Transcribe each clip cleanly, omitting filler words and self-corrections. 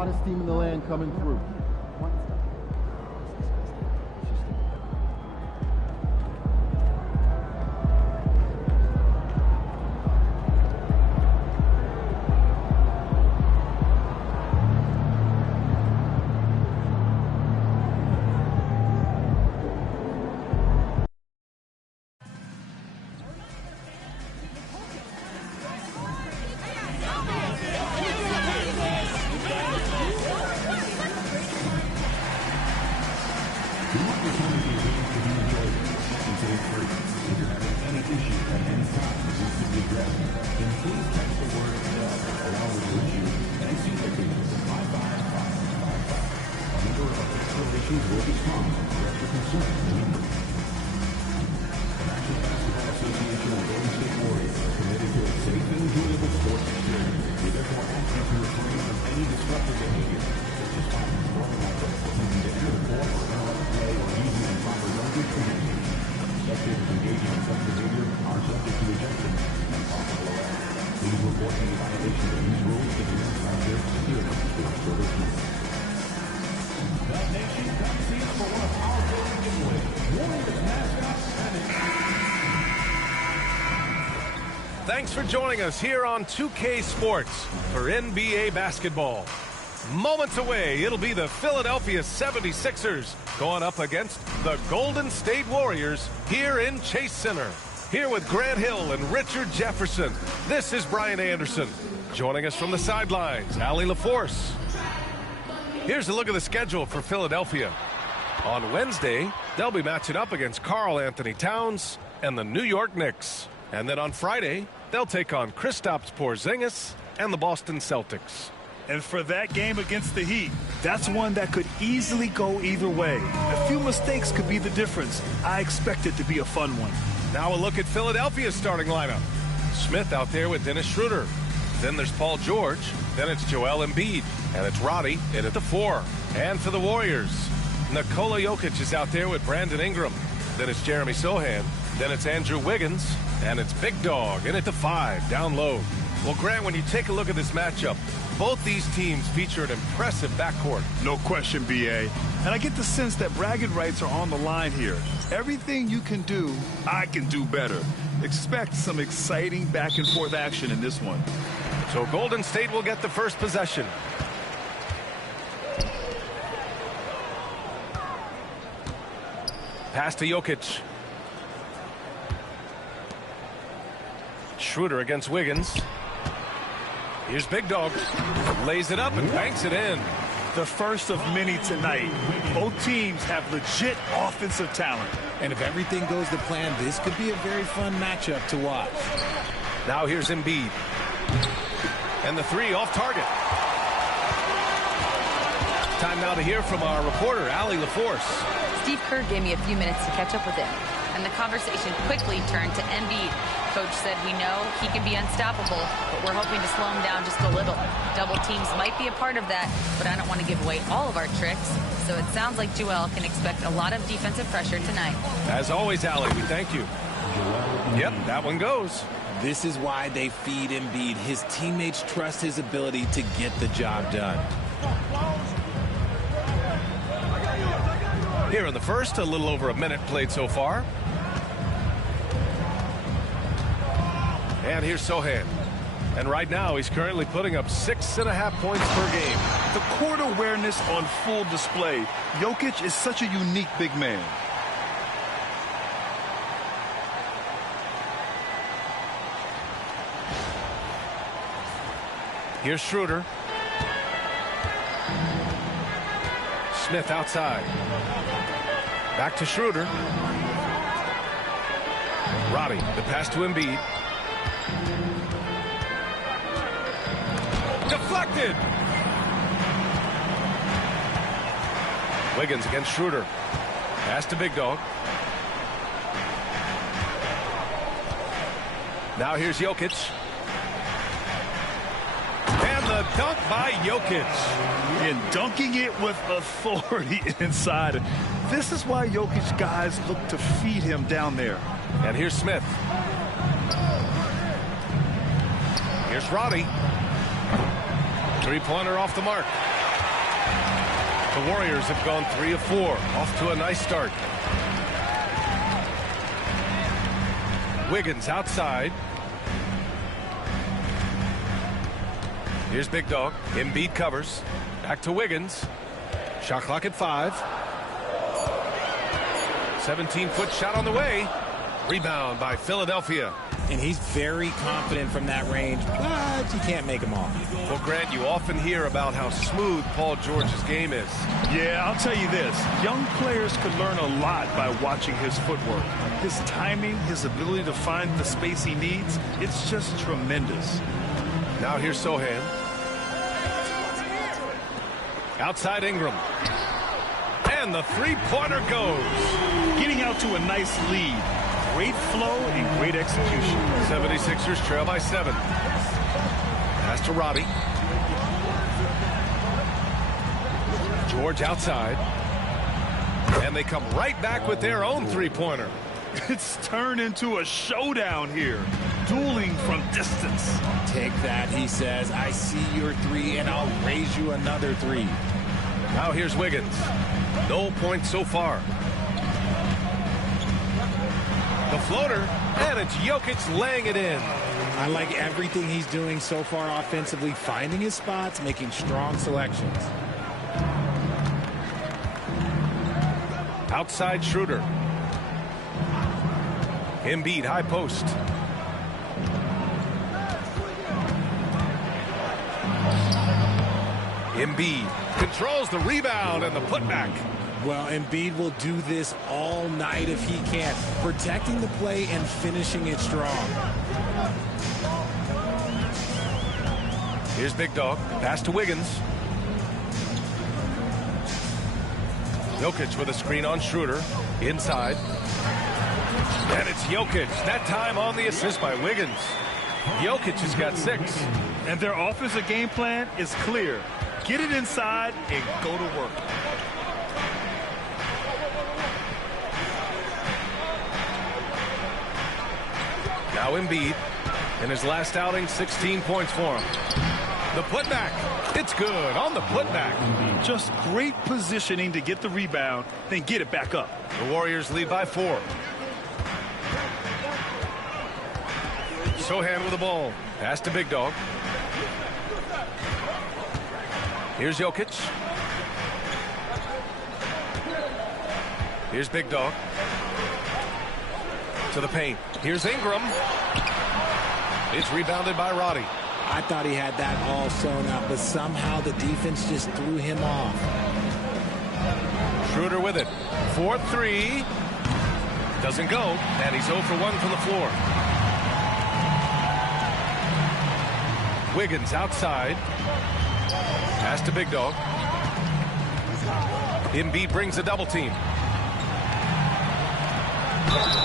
hottest team in the land coming through. Thanks for joining us here on 2K Sports for NBA basketball. Moments away, it'll be the Philadelphia 76ers going up against the Golden State Warriors here in Chase Center. Here with Grant Hill and Richard Jefferson, this is Brian Anderson. Joining us from the sidelines, Allie LaForce. Here's a look at the schedule for Philadelphia. On Wednesday, they'll be matching up against Karl Anthony Towns and the New York Knicks. And then on Friday, they'll take on Kristaps Porzingis and the Boston Celtics. And for that game against the Heat, that's one that could easily go either way. A few mistakes could be the difference. I expect it to be a fun one. Now a look at Philadelphia's starting lineup. Smith out there with Dennis Schroeder. Then there's Paul George. Then it's Joel Embiid. And it's Roddy in at the 4. And for the Warriors, Nikola Jokic is out there with Brandon Ingram. Then it's Jeremy Sohan. Then it's Andrew Wiggins. And it's Big Dog in at the 5, down low. Well, Grant, when you take a look at this matchup, both these teams feature an impressive backcourt. No question, B.A. And I get the sense that bragging rights are on the line here. Everything you can do, I can do better. Expect some exciting back-and-forth action in this one. So Golden State will get the first possession. Pass to Jokic. Schroeder against Wiggins. Here's Big Dog. Lays it up and banks it in. The first of many tonight. Both teams have legit offensive talent. And if everything goes to plan, this could be a very fun matchup to watch. Now here's Embiid. And the 3 off target. Time now to hear from our reporter, Allie LaForce. Steve Kerr gave me a few minutes to catch up with him. And the conversation quickly turned to Embiid. Coach said we know he can be unstoppable, but we're hoping to slow him down just a little. Double teams might be a part of that, but I don't want to give away all of our tricks. So it sounds like Joel can expect a lot of defensive pressure tonight. As always, Allie, we thank you. Yep, that one goes. This is why they feed Embiid. His teammates trust his ability to get the job done. Here in the first, a little over a minute played so far. And here's Sohan. And right now, he's currently putting up 6.5 points per game. The court awareness on full display. Jokic is such a unique big man. Here's Schroeder. Smith outside. Back to Schroeder. Roddy, the pass to Embiid. Deflected. Wiggins against Schroeder. Pass to Big Dog. Now here's Jokic. And the dunk by Jokic. And dunking it with authority inside. This is why Jokic guys look to feed him down there. And here's Smith. Here's Roddy. Three-pointer off the mark. The Warriors have gone 3 of 4. Off to a nice start. Wiggins outside. Here's Big Dog. Embiid covers. Back to Wiggins. Shot clock at 5. 17-foot shot on the way. Rebound by Philadelphia. And he's very confident from that range, but you can't make him off. Well, Grant, you often hear about how smooth Paul George's game is. Yeah, I'll tell you this. Young players could learn a lot by watching his footwork. His timing, his ability to find the space he needs, it's just tremendous. Now here's Sohan. Outside Ingram. And the three-pointer goes. Getting out to a nice lead. Great flow and great execution. 76ers trail by 7. Pass to Robbie. George outside. And they come right back with their own three-pointer. It's turned into a showdown here. Dueling from distance. Take that, he says. I see your 3, and I'll raise you another 3. Now here's Wiggins. No points so far. The floater, and it's Jokic laying it in. I like everything he's doing so far offensively, finding his spots, making strong selections. Outside Schroeder. Embiid high post. Embiid controls the rebound and the putback. Well, Embiid will do this all night if he can, protecting the play and finishing it strong. Here's Big Dog. Pass to Wiggins. Jokic with a screen on Schroeder. Inside. And it's Jokic. That time on the assist by Wiggins. Jokic has got 6. And their offensive game plan is clear. Get it inside and go to work. Now Embiid. In his last outing, 16 points for him. The putback. It's good on the putback. Just great positioning to get the rebound, then get it back up. The Warriors lead by 4. Sohan with the ball. Pass to Big Dog. Here's Jokic. Here's Big Dog. To the paint. Here's Ingram. It's rebounded by Roddy. I thought he had that all sewn up, but somehow the defense just threw him off. Schroeder with it. 4-3. Doesn't go. And he's 0 for 1 from the floor. Wiggins outside. Pass to Big Dog. Embiid brings a double team.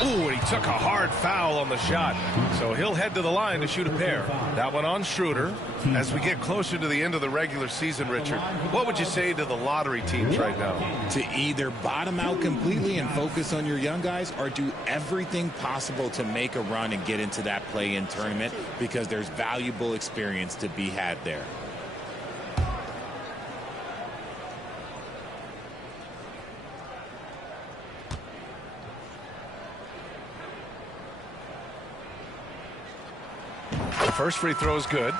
Ooh, and he took a hard foul on the shot. So he'll head to the line to shoot a pair. That one on Schroeder. As we get closer to the end of the regular season, Richard, what would you say to the lottery teams right now? To either bottom out completely and focus on your young guys, or do everything possible to make a run and get into that play-in tournament, because there's valuable experience to be had there. First free throw is good.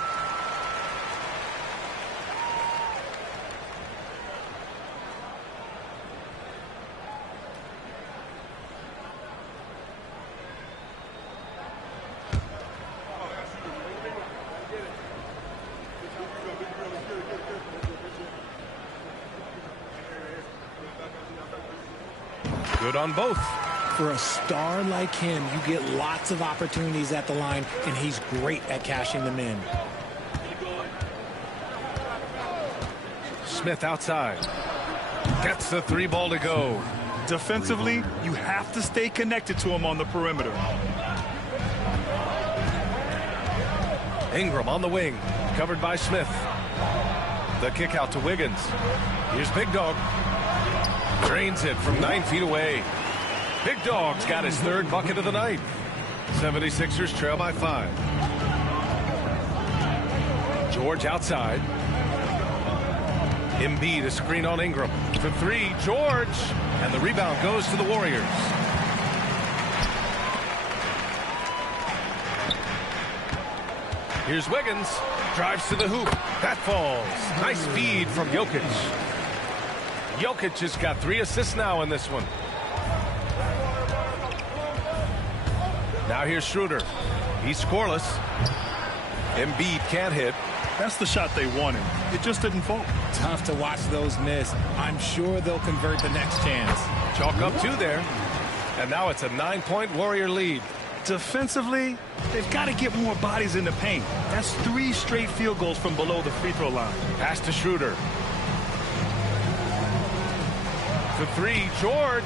Good on both. For a star like him, you get lots of opportunities at the line, and he's great at cashing them in. Smith outside. Gets the 3 ball to go. Defensively, you have to stay connected to him on the perimeter. Ingram on the wing. Covered by Smith. The kick out to Wiggins. Here's Big Dog. Drains it from 9 feet away. Big Dog's got his 3rd bucket of the night. 76ers trail by 5. George outside. Embiid a screen on Ingram. For three, George. And the rebound goes to the Warriors. Here's Wiggins. Drives to the hoop. That falls. Nice feed from Jokic. Jokic has got 3 assists now in this one. Now here's Schroeder. He's scoreless. Embiid can't hit. That's the shot they wanted. It just didn't fall. Tough to watch those miss. I'm sure they'll convert the next chance. Chalk up 2 there. And now it's a 9-point Warrior lead. Defensively, they've got to get more bodies in the paint. That's 3 straight field goals from below the free throw line. Pass to Schroeder. For three, George.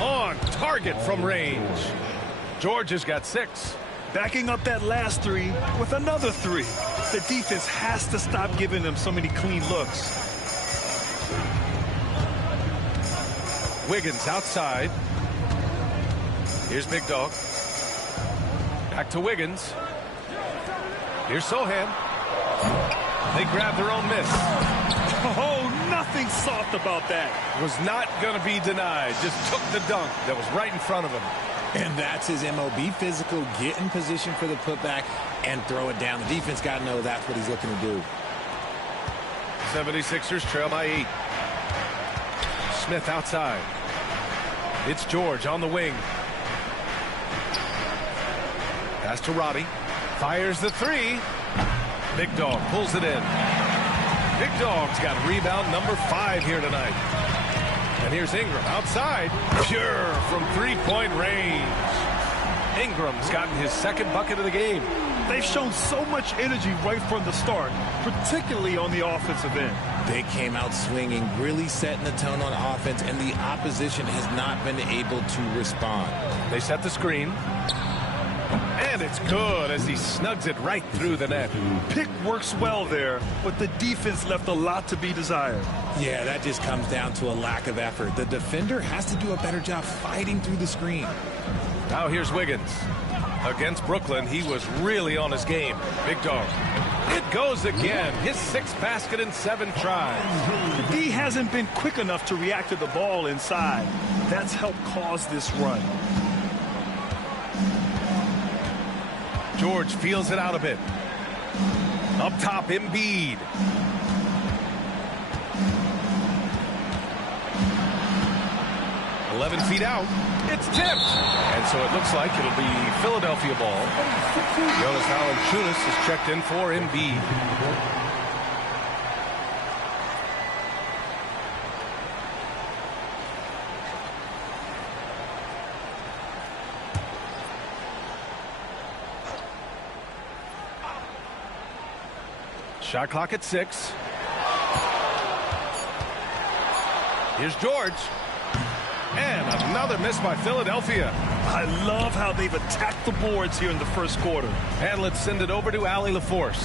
On target from range. George has got 6. Backing up that last 3 with another 3. The defense has to stop giving them so many clean looks. Wiggins outside. Here's Big Dog. Back to Wiggins. Here's Sohan. They grab their own miss. Oh, nothing soft about that. Was not going to be denied. Just took the dunk that was right in front of him. And that's his MO. Be physical, get in position for the putback, and throw it down. The defense got to know that's what he's looking to do. 76ers trail by 8. Smith outside. It's George on the wing. Pass to Roddy. Fires the 3. Big Dog pulls it in. Big Dog's got rebound number 5 here tonight. And here's Ingram outside. Pure from 3-point range. Ingram's gotten his 2nd bucket of the game. They've shown so much energy right from the start, particularly on the offensive end. They came out swinging, really setting the tone on offense, and the opposition has not been able to respond. They set the screen. And it's good as he snugs it right through the net. Pick works well there, but the defense left a lot to be desired. Yeah, that just comes down to a lack of effort. The defender has to do a better job fighting through the screen. Now here's Wiggins. Against Brooklyn, he was really on his game. Big Dog. It goes again. His 6th basket in 7 tries. The D hasn't been quick enough to react to the ball inside. That's helped cause this run. George feels it out a bit. Up top, Embiid. "11 feet out. It's tipped." And so it looks like it'll be Philadelphia ball. Jonas Valanciunas is checked in for Embiid. Shot clock at 6. Here's George. And another miss by Philadelphia. I love how they've attacked the boards here in the first quarter. And let's send it over to Allie LaForce.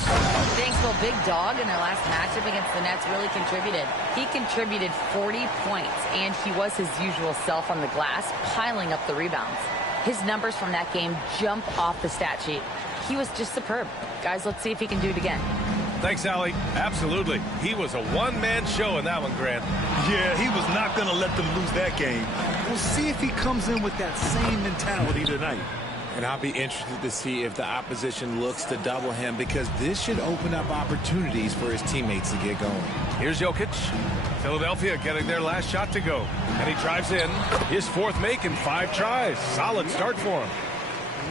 Thanks, well, Big Dog in their last matchup against the Nets really contributed. He contributed 40 points, and he was his usual self on the glass, piling up the rebounds. His numbers from that game jump off the stat sheet. He was just superb. Guys, let's see if he can do it again. Thanks, Allie. Absolutely. He was a one-man show in that one, Grant. Yeah, he was not going to let them lose that game. We'll see if he comes in with that same mentality tonight. And I'll be interested to see if the opposition looks to double him, because this should open up opportunities for his teammates to get going. Here's Jokic. Philadelphia getting their last shot to go. And he drives in. His 4th make in 5 tries. Solid start for him.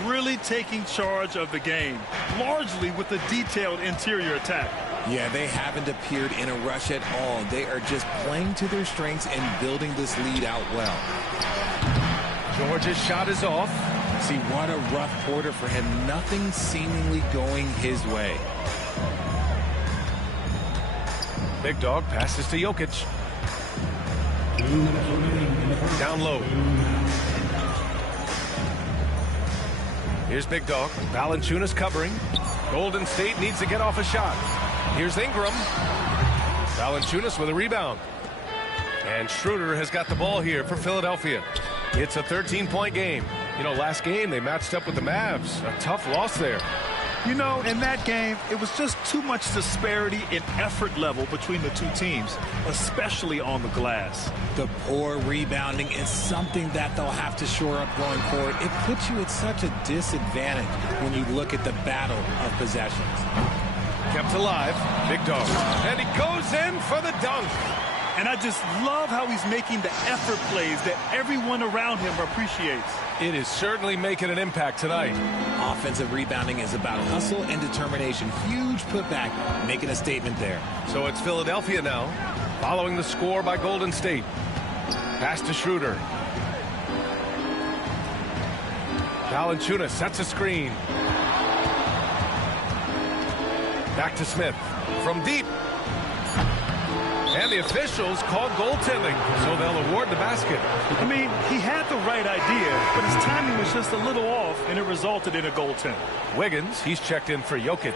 Really taking charge of the game, largely with a detailed interior attack. Yeah, they haven't appeared in a rush at all. They are just playing to their strengths and building this lead out well. George's shot is off. See, what a rough quarter for him. Nothing seemingly going his way. Big Dog passes to Jokic. Down low. Here's Big Dog. Valanciunas covering. Golden State needs to get off a shot. Here's Ingram. Valanciunas with a rebound. And Schroeder has got the ball here for Philadelphia. It's a 13-point game. You know, last game they matched up with the Mavs. A tough loss there. You know, in that game, it was just too much disparity in effort level between the two teams, especially on the glass. The poor rebounding is something that they'll have to shore up going forward. It puts you at such a disadvantage when you look at the battle of possessions. Kept alive. Big Dog. And he goes in for the dunk. And I just love how he's making the effort plays that everyone around him appreciates. It is certainly making an impact tonight. Offensive rebounding is about hustle and determination. Huge putback, making a statement there. So it's Philadelphia now, following the score by Golden State. Pass to Schroeder. Valanciunas sets a screen. Back to Smith. From deep. And the officials called goaltending, so they'll award the basket. I mean, he had the right idea, but his timing was just a little off, and it resulted in a goaltend. Wiggins, he's checked in for Jokic.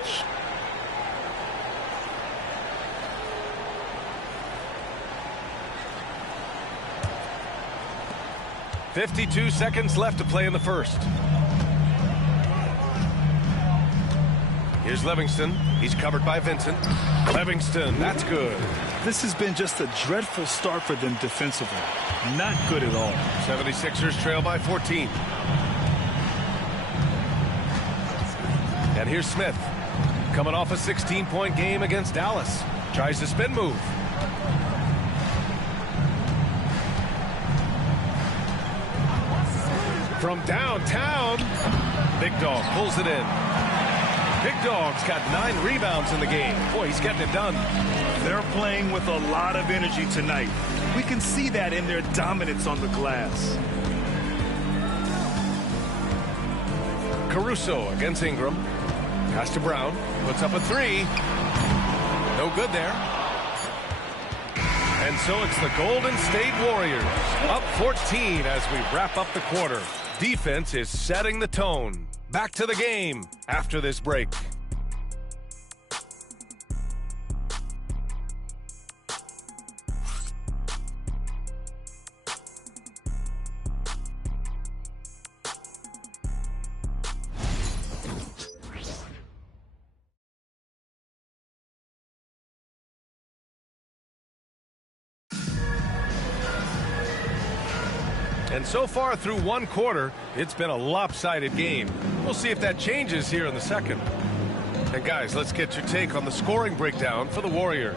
.52 seconds left to play in the first. Here's Livingston. He's covered by Vincent. Livingston, that's good. This has been just a dreadful start for them defensively. Not good at all. 76ers trail by 14. And here's Smith. Coming off a 16-point game against Dallas. Tries the spin move. From downtown, Big Dog pulls it in. Big Dog's got 9 rebounds in the game. Boy, he's getting it done. They're playing with a lot of energy tonight. We can see that in their dominance on the glass. Caruso against Ingram. Pass to Brown. Puts up a 3. No good there. And so it's the Golden State Warriors. Up 14 as we wrap up the quarter. Defense is setting the tone. Back to the game after this break. And so far through one quarter, it's been a lopsided game. We'll see if that changes here in the second. And guys, let's get your take on the scoring breakdown for the Warriors.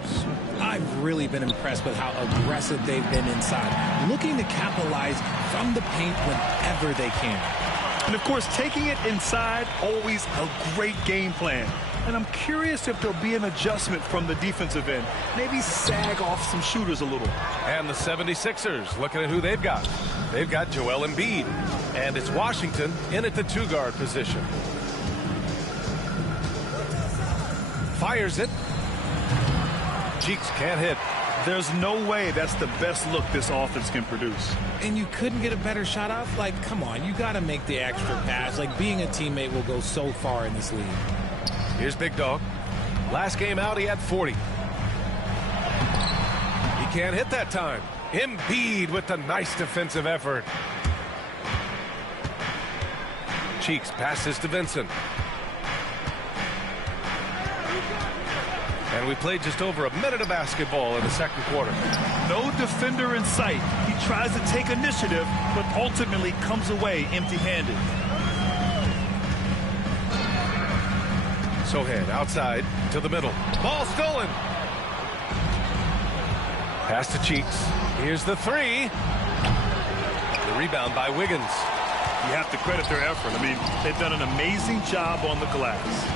I've really been impressed with how aggressive they've been inside, looking to capitalize from the paint whenever they can. And of course, taking it inside, always a great game plan. And I'm curious if there'll be an adjustment from the defensive end. Maybe sag off some shooters a little. And the 76ers, looking at who they've got. They've got Joel Embiid. And it's Washington in at the 2-guard position. Fires it. Cheeks can't hit. There's no way that's the best look this offense can produce. And you couldn't get a better shot off? Like, come on, you got to make the extra pass. Like, being a teammate will go so far in this league. Here's Big Dog. Last game out, he had 40. He can't hit that time. Embiid with the nice defensive effort. Cheeks passes to Vincent. And we played just over a minute of basketball in the second quarter. No defender in sight. He tries to take initiative, but ultimately comes away empty-handed. Sohan outside to the middle. Ball stolen. Pass to Cheeks. Here's the 3. The rebound by Wiggins. You have to credit their effort. I mean, they've done an amazing job on the glass.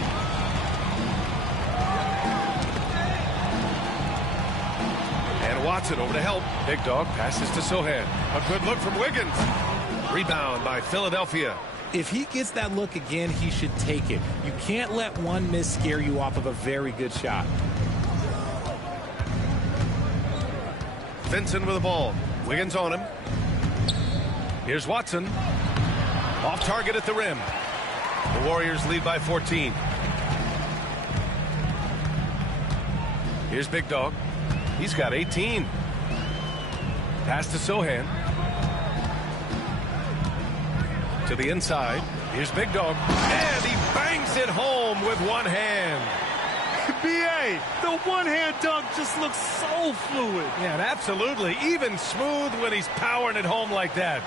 And Watson over to help. Big Dog passes to Sohan. A good look from Wiggins. Rebound by Philadelphia. If he gets that look again, he should take it. You can't let one miss scare you off of a very good shot. Vincent with the ball. Wiggins on him. Here's Watson. Off target at the rim. The Warriors lead by 14. Here's Big Dog. He's got 18. Pass to Sohan. To the inside. Here's Big Dog. And he bangs it home with one hand. B.A., the one-hand dunk just looks so fluid. Yeah, and absolutely. Even smooth when he's powering it home like that.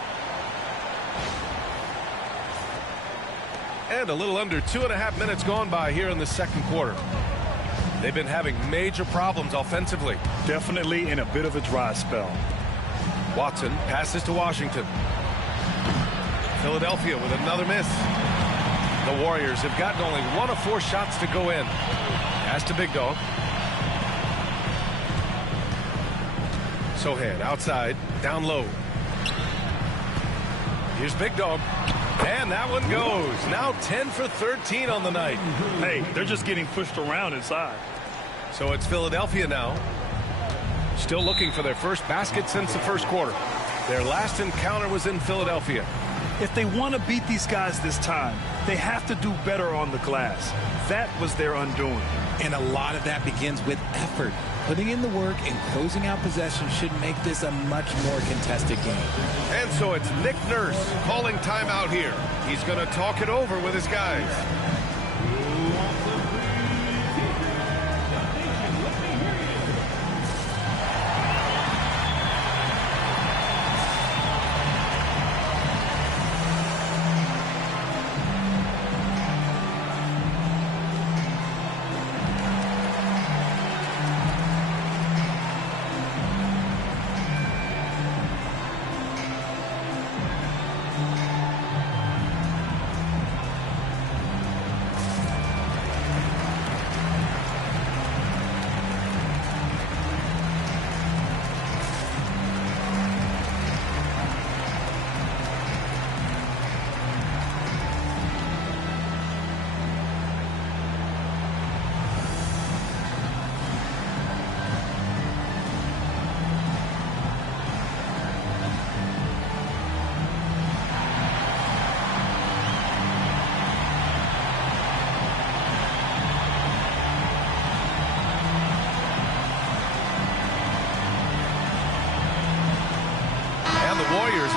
And a little under 2.5 minutes gone by here in the second quarter. They've been having major problems offensively. Definitely in a bit of a dry spell. Watson passes to Washington. Philadelphia with another miss. The Warriors have gotten only 1 of 4 shots to go in. Pass to Big Dog. Sohan outside, down low. Here's Big Dog. And that one goes. Now 10 for 13 on the night. Hey, they're just getting pushed around inside. So it's Philadelphia now. Still looking for their first basket since the first quarter. Their last encounter was in Philadelphia. If they want to beat these guys this time, they have to do better on the glass. That was their undoing. And a lot of that begins with effort. Putting in the work and closing out possession should make this a much more contested game. And so it's Nick Nurse calling timeout here. He's going to talk it over with his guys.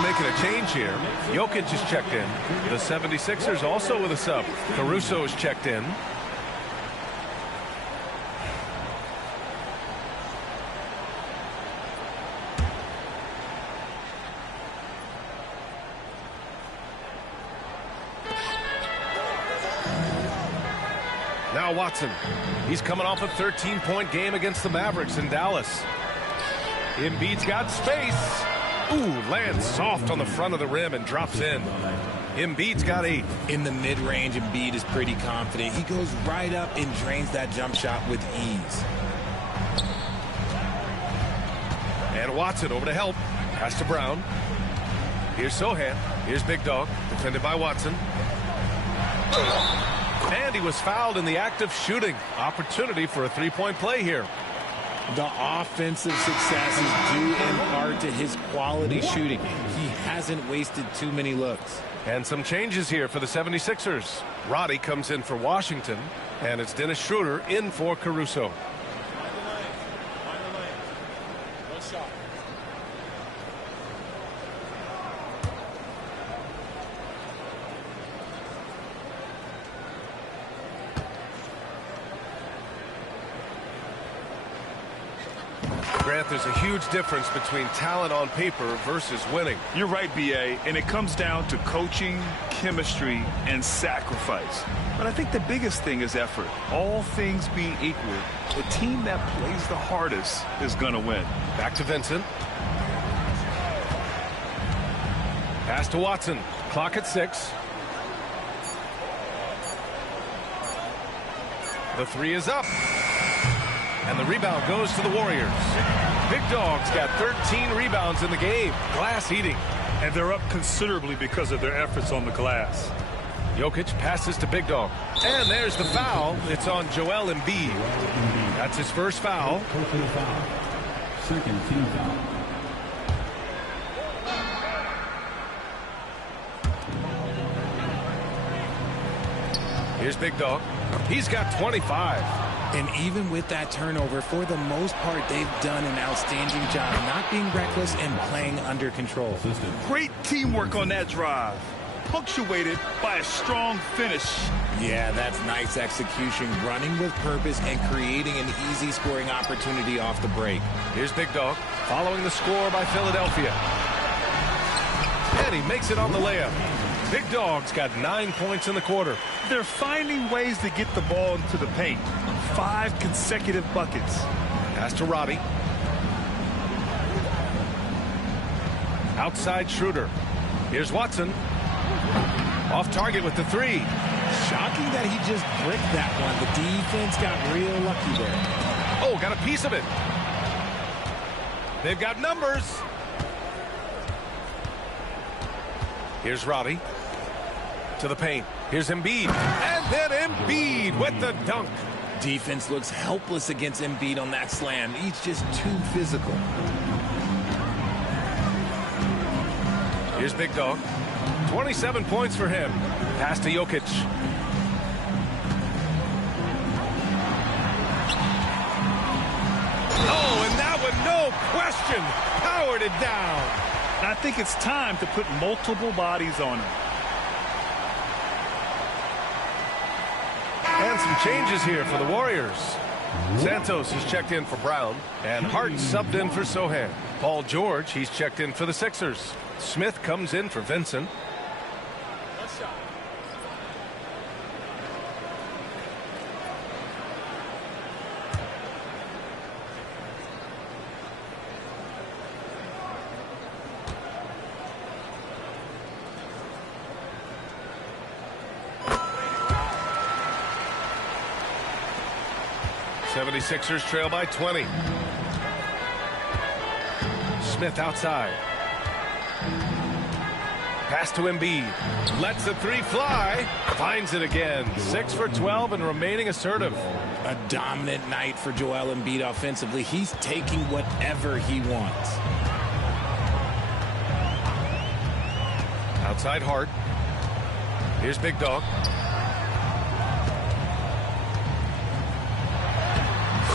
Making a change here. Jokic is checked in. The 76ers also with a sub. Caruso is checked in. Now Watson. He's coming off a 13-point game against the Mavericks in Dallas. Embiid's got space. Ooh, lands soft on the front of the rim and drops in. Embiid's got 8. In the mid-range, Embiid is pretty confident. He goes right up and drains that jump shot with ease. And Watson over to help. Pass to Brown. Here's Sohan. Here's Big Dog. Defended by Watson. And he was fouled in the act of shooting. Opportunity for a three-point play here. The offensive success is due in part to his quality shooting. He hasn't wasted too many looks. And some changes here for the 76ers. Roddy comes in for Washington, and it's Dennis Schroeder in for Caruso. Grant, there's a huge difference between talent on paper versus winning. You're right, B.A., and it comes down to coaching, chemistry, and sacrifice. But I think the biggest thing is effort. All things being equal, the team that plays the hardest is going to win. Back to Vincent. Pass to Watson. Clock at 6. The 3 is up. And the rebound goes to the Warriors. Big Dog's got 13 rebounds in the game. Glass eating. And they're up considerably because of their efforts on the glass. Jokic passes to Big Dog. And there's the foul. It's on Joel Embiid. That's his first foul. Second team foul. Here's Big Dog. He's got 25. And even with that turnover, for the most part, they've done an outstanding job not being reckless and playing under control. Great teamwork on that drive. punctuated by a strong finish. Yeah, that's nice execution, running with purpose and creating an easy scoring opportunity off the break. Here's Big Dog following the score by Philadelphia. And he makes it on the layup. Big Dog's got 9 points in the quarter. They're finding ways to get the ball into the paint. 5 consecutive buckets. Pass to Roddy. Outside Schroeder. Here's Watson. Off target with the 3. Shocking that he just bricked that one. The defense got real lucky there. Oh, got a piece of it. They've got numbers. Here's Roddy. To the paint. Here's Embiid. And then Embiid with the dunk. Defense looks helpless against Embiid on that slam. He's just too physical. Here's Big Dog. 27 points for him. Pass to Jokic. Oh, and that one, no question, powered it down. I think it's time to put multiple bodies on him. And some changes here for the Warriors. Santos has checked in for Brown, and Hart subbed in for Sohan. Paul George, he's checked in for the Sixers. Smith comes in for Vincent. Sixers trail by 20. Smith outside. Pass to Embiid. Lets the 3 fly. Finds it again. 6 for 12 and remaining assertive. A dominant night for Joel Embiid offensively. He's taking whatever he wants. Outside Hart. Here's Big Dog.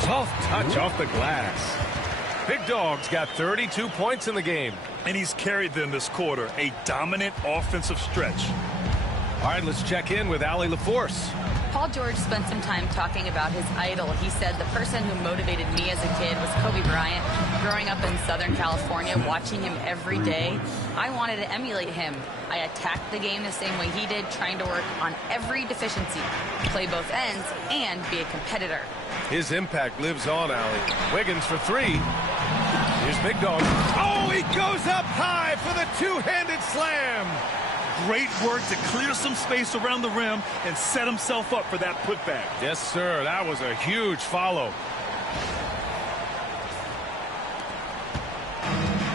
Soft touch off the glass. Big Dog's got 32 points in the game. And he's carried them this quarter. A dominant offensive stretch. All right, let's check in with Allie LaForce. Paul George spent some time talking about his idol. He said, the person who motivated me as a kid was Kobe Bryant. Growing up in Southern California, watching him every day, I wanted to emulate him. I attacked the game the same way he did, trying to work on every deficiency, play both ends, and be a competitor. His impact lives on, Allie. Wiggins for 3. Here's Big Dog. Oh, he goes up high for the two-handed slam. Great work to clear some space around the rim and set himself up for that putback. Yes, sir. That was a huge follow.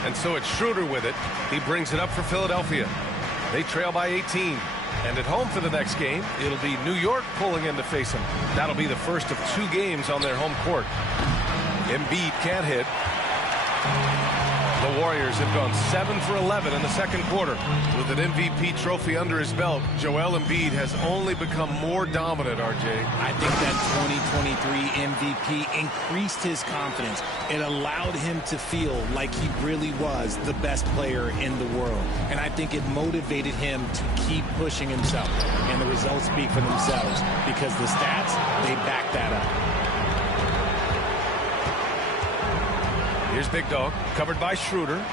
And so it's Schroeder with it. He brings it up for Philadelphia. They trail by 18. And at home for the next game, it'll be New York pulling in to face them. That'll be the first of 2 games on their home court. Embiid can't hit. The Warriors have gone 7 for 11 in the second quarter. With an MVP trophy under his belt, Joel Embiid has only become more dominant, RJ. I think that 2023 MVP increased his confidence. It allowed him to feel like he really was the best player in the world. And I think it motivated him to keep pushing himself. And the results speak for themselves because the stats, they back that up. Here's Big Dog, covered by Schroeder.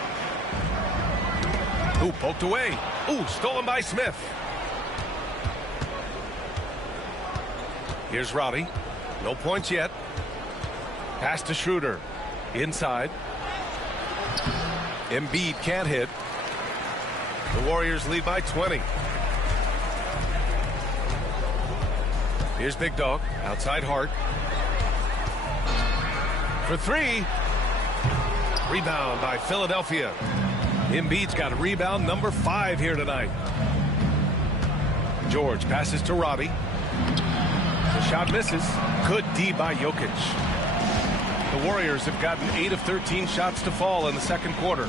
Ooh, poked away. Ooh, stolen by Smith. Here's Roddy. No points yet. Pass to Schroeder. Inside. Embiid can't hit. The Warriors lead by 20. Here's Big Dog, outside Hart. For 3. Rebound by Philadelphia. Embiid's got rebound number 5 here tonight. George passes to Roddy. The shot misses. Good D by Jokic. The Warriors have gotten 8 of 13 shots to fall in the second quarter.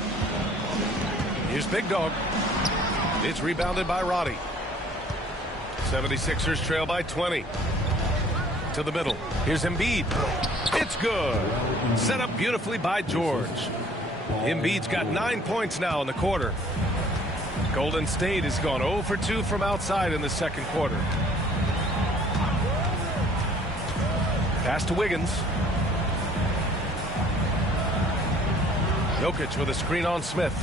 Here's Big Dog. It's rebounded by Roddy. 76ers trail by 20. To the middle. Here's Embiid. It's good. Set up beautifully by George. Embiid's got 9 points now in the quarter. Golden State has gone 0 for 2 from outside in the second quarter. Pass to Wiggins. Jokic with a screen on Smith.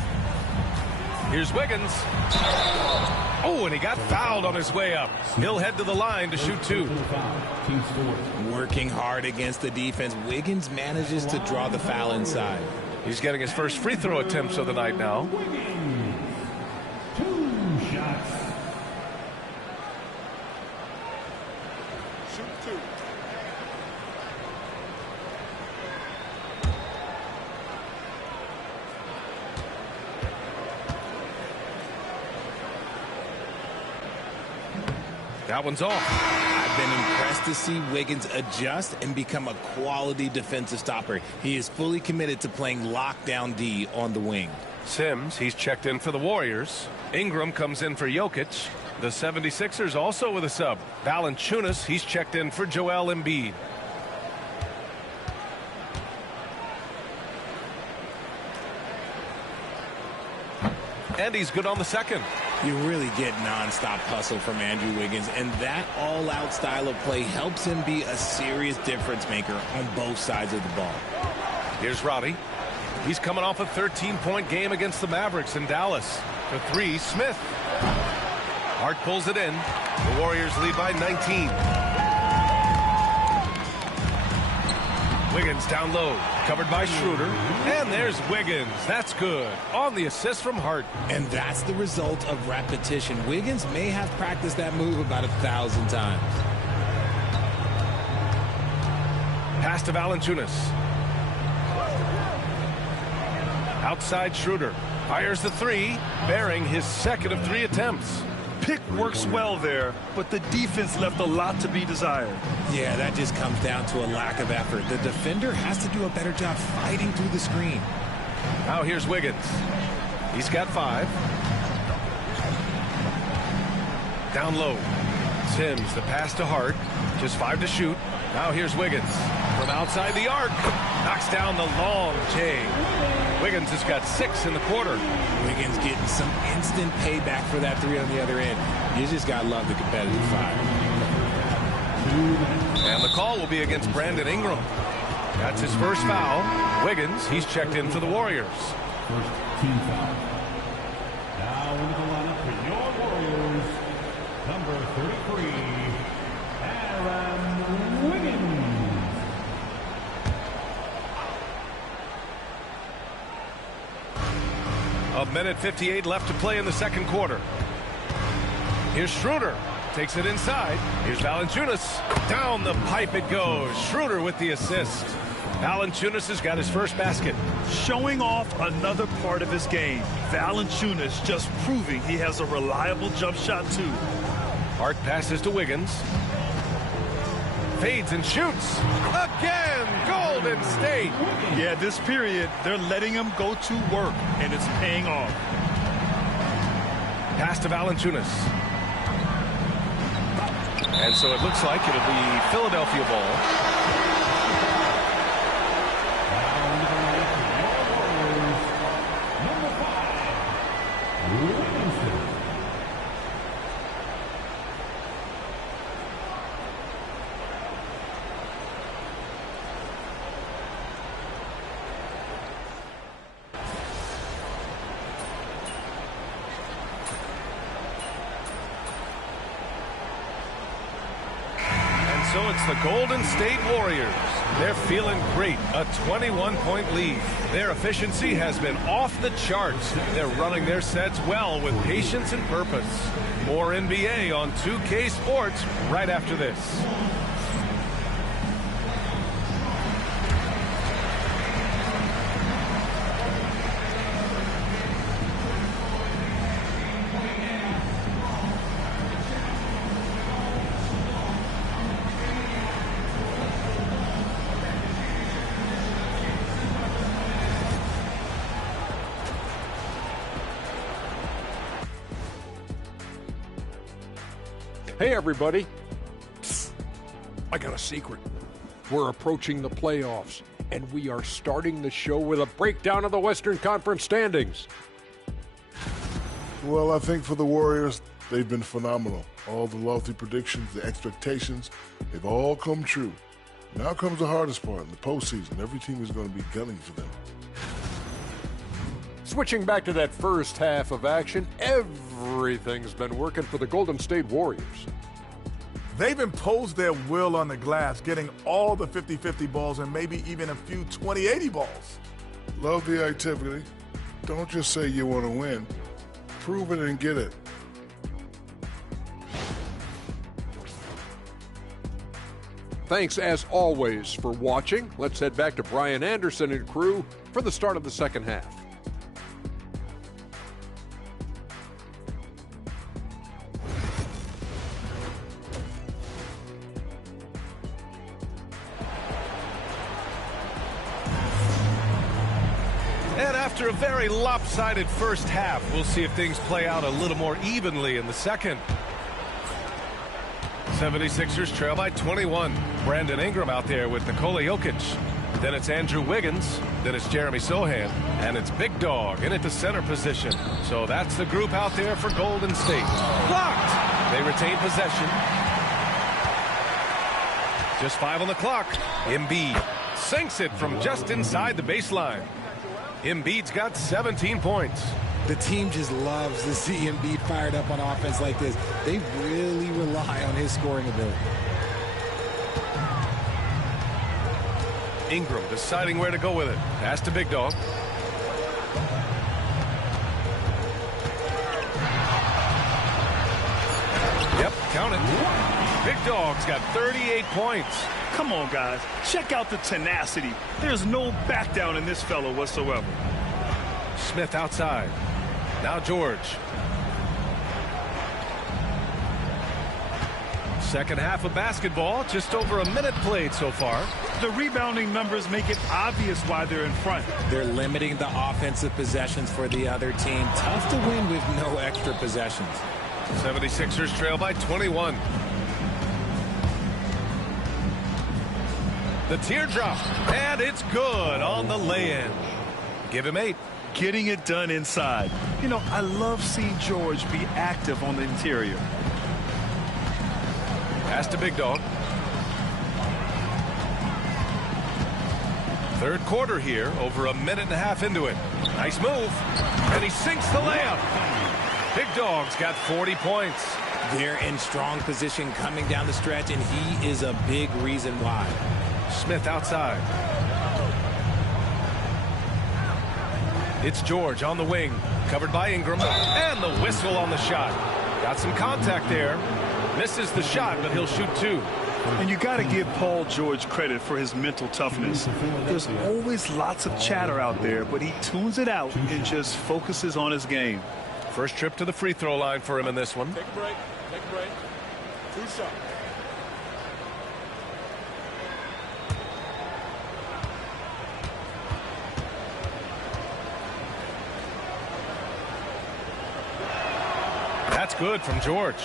Here's Wiggins. Oh, and he got fouled on his way up. He'll head to the line to shoot 2. Working hard against the defense, Wiggins manages to draw the foul inside. He's getting his first free throw attempts of the night now. 2 shots. Shoot 2. That one's off. I've been impressed to see Wiggins adjust and become a quality defensive stopper. He is fully committed to playing lockdown D on the wing. Sims, he's checked in for the Warriors. Ingram comes in for Jokic. The 76ers also with a sub. Valanciunas, he's checked in for Joel Embiid. And he's good on the second. You really get nonstop hustle from Andrew Wiggins, and that all-out style of play helps him be a serious difference maker on both sides of the ball. Here's Roddy. He's coming off a 13-point game against the Mavericks in Dallas. For 3, Smith. Hart pulls it in. The Warriors lead by 19. Wiggins down low, covered by Schroeder. And there's Wiggins. That's good. On the assist from Hart. And that's the result of repetition. Wiggins may have practiced that move about 1,000 times. Pass to Valanciunas. Outside Schroeder. Fires the 3, bearing his second of 3 attempts. Pick works well there, but the defense left a lot to be desired. Yeah, that just comes down to a lack of effort. The defender has to do a better job fighting through the screen. Now here's Wiggins. He's got 5. Down low. Sims, the pass to Hart. Just 5 to shoot. Now here's Wiggins. From outside the arc. Knocks down the long J. Wiggins has got 6 in the quarter. Wiggins getting some instant payback for that 3 on the other end. You just got to love the competitive fire. And the call will be against Brandon Ingram. That's his first foul. Wiggins, he's checked in for the Warriors. First team foul. Now into the lineup for your Warriors, number 33, Aaron Wiggins. A minute 58 left to play in the second quarter. Here's Schroeder. Takes it inside. Here's Valanciunas. Down the pipe it goes. Schroeder with the assist. Valanciunas has got his first basket. Showing off another part of his game. Valanciunas just proving he has a reliable jump shot too. Hart passes to Wiggins. Fades and shoots. Again, Golden State. Yeah, this period, they're letting him go to work, and it's paying off. Pass to Valanciunas. And so it looks like it'll be Philadelphia ball. So it's the Golden State Warriors. They're feeling great, a 21-point lead. Their efficiency has been off the charts. They're running their sets well with patience and purpose. More NBA on 2K Sports right after this. Hey, everybody. Psst. I got a secret. We're approaching the playoffs, and we are starting the show with a breakdown of the Western Conference standings. Well, I think for the Warriors, they've been phenomenal. All the lofty predictions, the expectations, they've all come true. Now comes the hardest part in the postseason. Every team is going to be gunning for them. Switching back to that first half of action, everything's been working for the Golden State Warriors. They've imposed their will on the glass, getting all the 50-50 balls and maybe even a few 20-80 balls. Love the activity. Don't just say you want to win. Prove it and get it. Thanks, as always, for watching. Let's head back to Brian Anderson and crew for the start of the second half. And after a very lopsided first half, we'll see if things play out a little more evenly in the second. 76ers trail by 21. Brandon Ingram out there with Nikola Jokic. Then it's Andrew Wiggins. Then it's Jeremy Sohan. And it's Big Dog in at the center position. So that's the group out there for Golden State. Blocked! They retain possession. Just 5 on the clock. Embiid sinks it from just inside the baseline. Embiid's got 17 points. The team just loves to see Embiid fired up on offense like this. They really rely on his scoring ability. Ingram deciding where to go with it. Pass to Big Dog. Yep, count it. Big Dog's got 38 points. Come on, guys. Check out the tenacity. There's no back down in this fellow whatsoever. Smith outside. Now George. Second half of basketball, just over a minute played so far. The rebounding numbers make it obvious why they're in front. They're limiting the offensive possessions for the other team. Tough to win with no extra possessions. 76ers trail by 21. The teardrop, and it's good on the lay-in. Give him 8. Getting it done inside. You know, I love seeing George be active on the interior. Pass to Big Dog. Third quarter here, over a minute and a half into it. Nice move, and he sinks the layup. Big Dog's got 40 points. They're in strong position coming down the stretch, and he is a big reason why. Smith outside. It's George on the wing, covered by Ingram, and the whistle on the shot. Got some contact there. Misses the shot, but he'll shoot 2. And you got to give Paul George credit for his mental toughness. There's always lots of chatter out there, but he tunes it out and just focuses on his game. First trip to the free throw line for him in this one. Take a break. Take a break. 2 shots. That's good from George.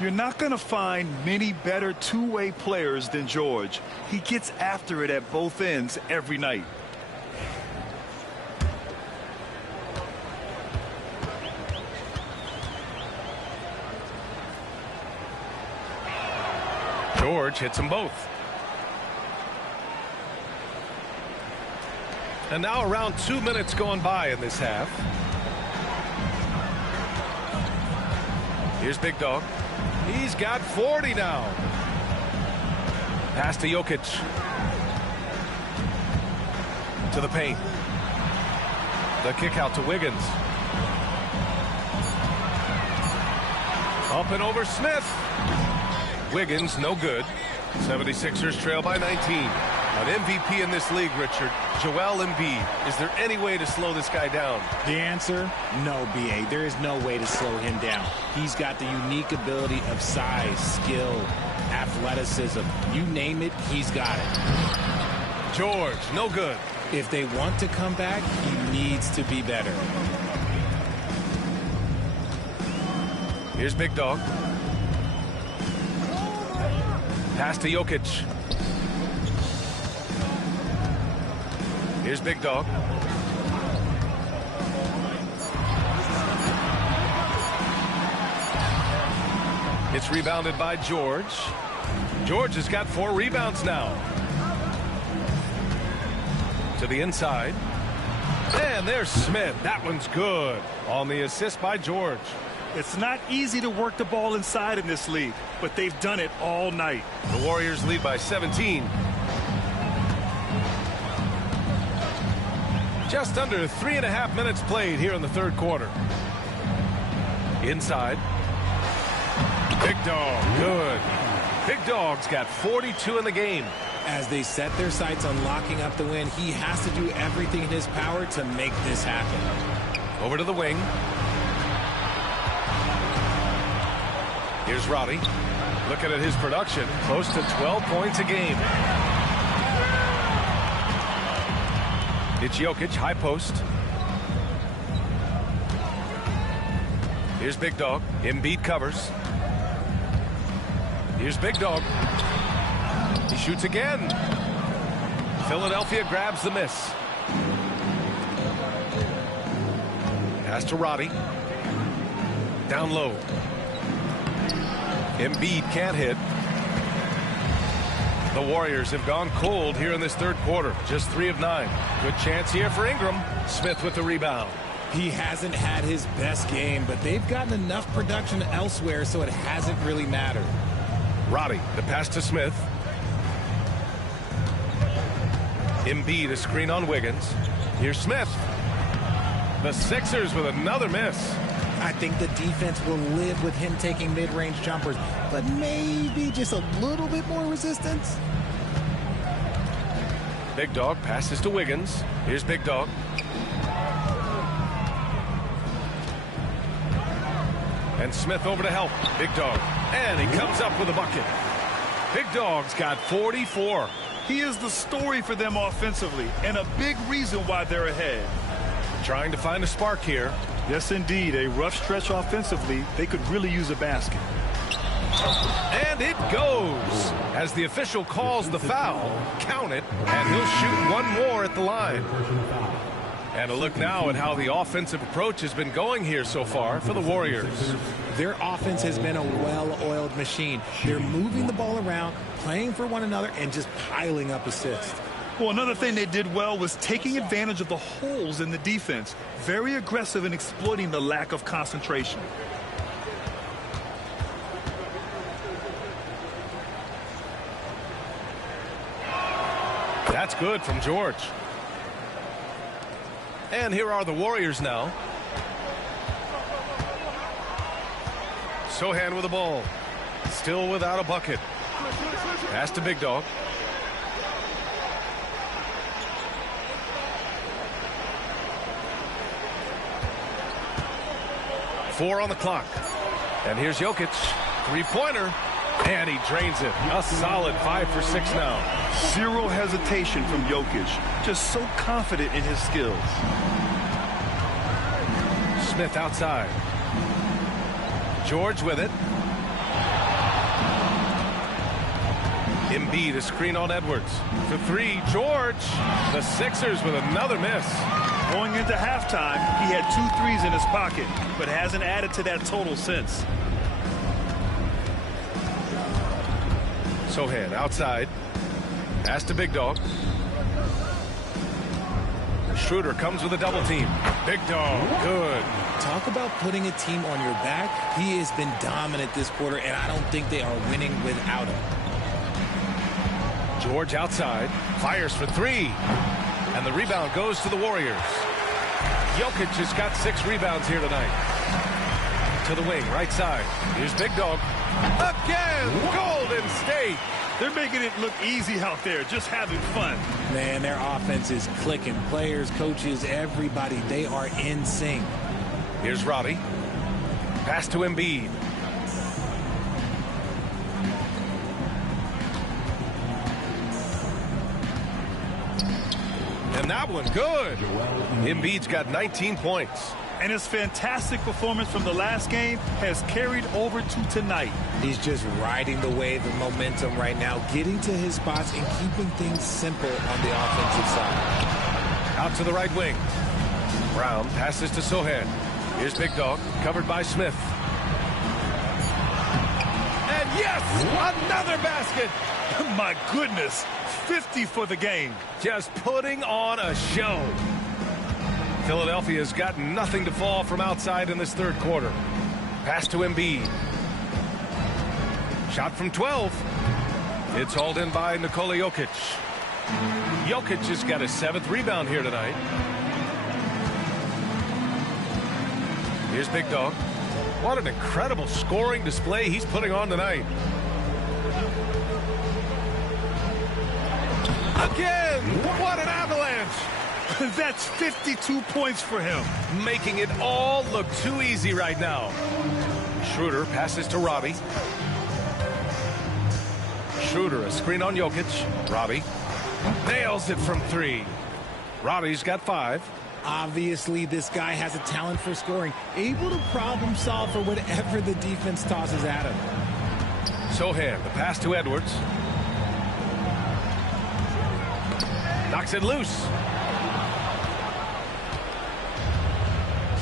You're not going to find many better two-way players than George. He gets after it at both ends every night. George hits them both. And now around 2 minutes going by in this half. Here's Big Dog. He's got 40 now. Pass to Jokic. To the paint. The kick out to Wiggins. Up and over Smith. Wiggins, no good. 76ers trail by 19. An MVP in this league, Richard, Joel Embiid. Is there any way to slow this guy down? The answer, no, B.A. There is no way to slow him down. He's got the unique ability of size, skill, athleticism. You name it, he's got it. George, no good. If they want to come back, he needs to be better. Here's Big Dog. Pass to Jokic. Here's Big Dog. It's rebounded by George. George has got 4 rebounds now. To the inside. And there's Smith. That one's good on the assist by George. It's not easy to work the ball inside in this league, but they've done it all night. The Warriors lead by 17. Just under 3.5 minutes played here in the third quarter. Inside. Big Dog, good. Big Dog's got 42 in the game. As they set their sights on locking up the win, he has to do everything in his power to make this happen. Over to the wing. Here's Roddy. Looking at his production, close to 12 points a game. It's Jokic, high post. Here's Big Dog. Embiid covers. Here's Big Dog. He shoots again. Philadelphia grabs the miss. Pass to Roddy. Down low. Embiid can't hit. The Warriors have gone cold here in this third quarter. Just 3 of 9. Good chance here for Ingram. Smith with the rebound. He hasn't had his best game, but they've gotten enough production elsewhere, so it hasn't really mattered. Roddy, the pass to Smith. Embiid, a screen on Wiggins. Here's Smith. The Sixers with another miss. I think the defense will live with him taking mid-range jumpers, but maybe just a little bit more resistance. Big Dog passes to Wiggins. Here's Big Dog. And Smith over to help. Big Dog. And he comes up with a bucket. Big Dog's got 44. He is the story for them offensively, and a big reason why they're ahead. Trying to find a spark here. Yes, indeed. A rough stretch offensively. They could really use a basket. And it goes. As the official calls the foul, count it, and he'll shoot one more at the line. And a look now at how the offensive approach has been going here so far for the Warriors. Their offense has been a well-oiled machine. They're moving the ball around, playing for one another, and just piling up assists. Well, another thing they did well was taking advantage of the holes in the defense. Very aggressive in exploiting the lack of concentration. That's good from George. And here are the Warriors now. Sohan with the ball. Still without a bucket. Pass to Big Dog. Four on the clock. And here's Jokic. Three-pointer. And he drains it. A solid 5 for 6 now. Zero hesitation from Jokic. Just so confident in his skills. Smith outside. George with it. Embiid, a screen on Edwards. For 3, George. The Sixers with another miss. Going into halftime, he had 2 threes in his pocket, but hasn't added to that total since. Sohan outside. Pass to Big Dog. Schroeder comes with a double team. Big Dog, good. Talk about putting a team on your back. He has been dominant this quarter, and I don't think they are winning without him. George outside. Fires for 3. And the rebound goes to the Warriors. Jokic has got 6 rebounds here tonight. To the wing, right side. Here's Big Dog. Again, Golden State. They're making it look easy out there, just having fun. Man, their offense is clicking. Players, coaches, everybody, they are in sync. Here's Roddy. Pass to Embiid. And that one good. Embiid's got 19 points. And his fantastic performance from the last game has carried over to tonight. He's just riding the wave of momentum right now, getting to his spots and keeping things simple on the offensive side. Out to the right wing. Brown passes to Sohan. Here's Big Dog, covered by Smith. Yes! Another basket! My goodness, 50 for the game. Just putting on a show. Philadelphia's got nothing to fall from outside in this third quarter. Pass to Embiid. Shot from 12. It's hauled in by Nikola Jokic. Jokic has got his 7th rebound here tonight. Here's Big Dog. What an incredible scoring display he's putting on tonight. Again, what an avalanche. That's 52 points for him. Making it all look too easy right now. Schroeder passes to Robbie. Schroeder, a screen on Jokic. Robbie nails it from 3. Robbie's got 5. Obviously, this guy has a talent for scoring, able to problem solve for whatever the defense tosses at him. Sohan, the pass to Edwards. Knocks it loose.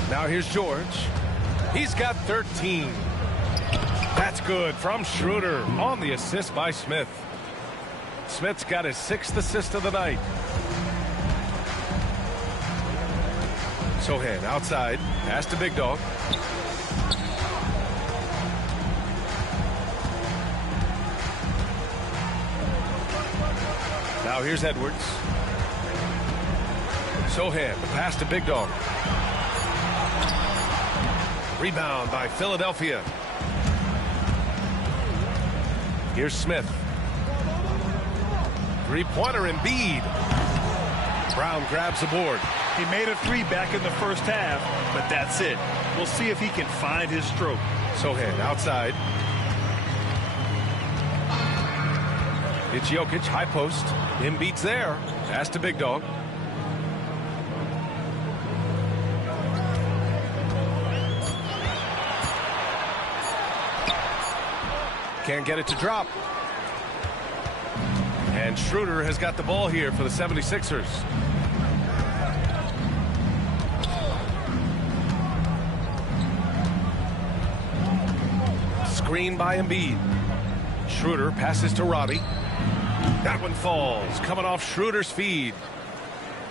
Now here's George. He's got 13. That's good from Schroeder on the assist by Smith. Smith's got his 6th assist of the night. Sohan outside. Pass to Big Dog. Now here's Edwards. Sohan, the pass to Big Dog. Rebound by Philadelphia. Here's Smith. Three-pointer Embiid. Brown grabs the board. He made a 3 back in the first half, but that's it. We'll see if he can find his stroke. Sohan outside. It's Jokic, high post. Embiid's there. Pass to Big Dog. Can't get it to drop. And Schroeder has got the ball here for the 76ers. Screen by Embiid. Schroeder passes to Robbie. That one falls, coming off Schroeder's feed.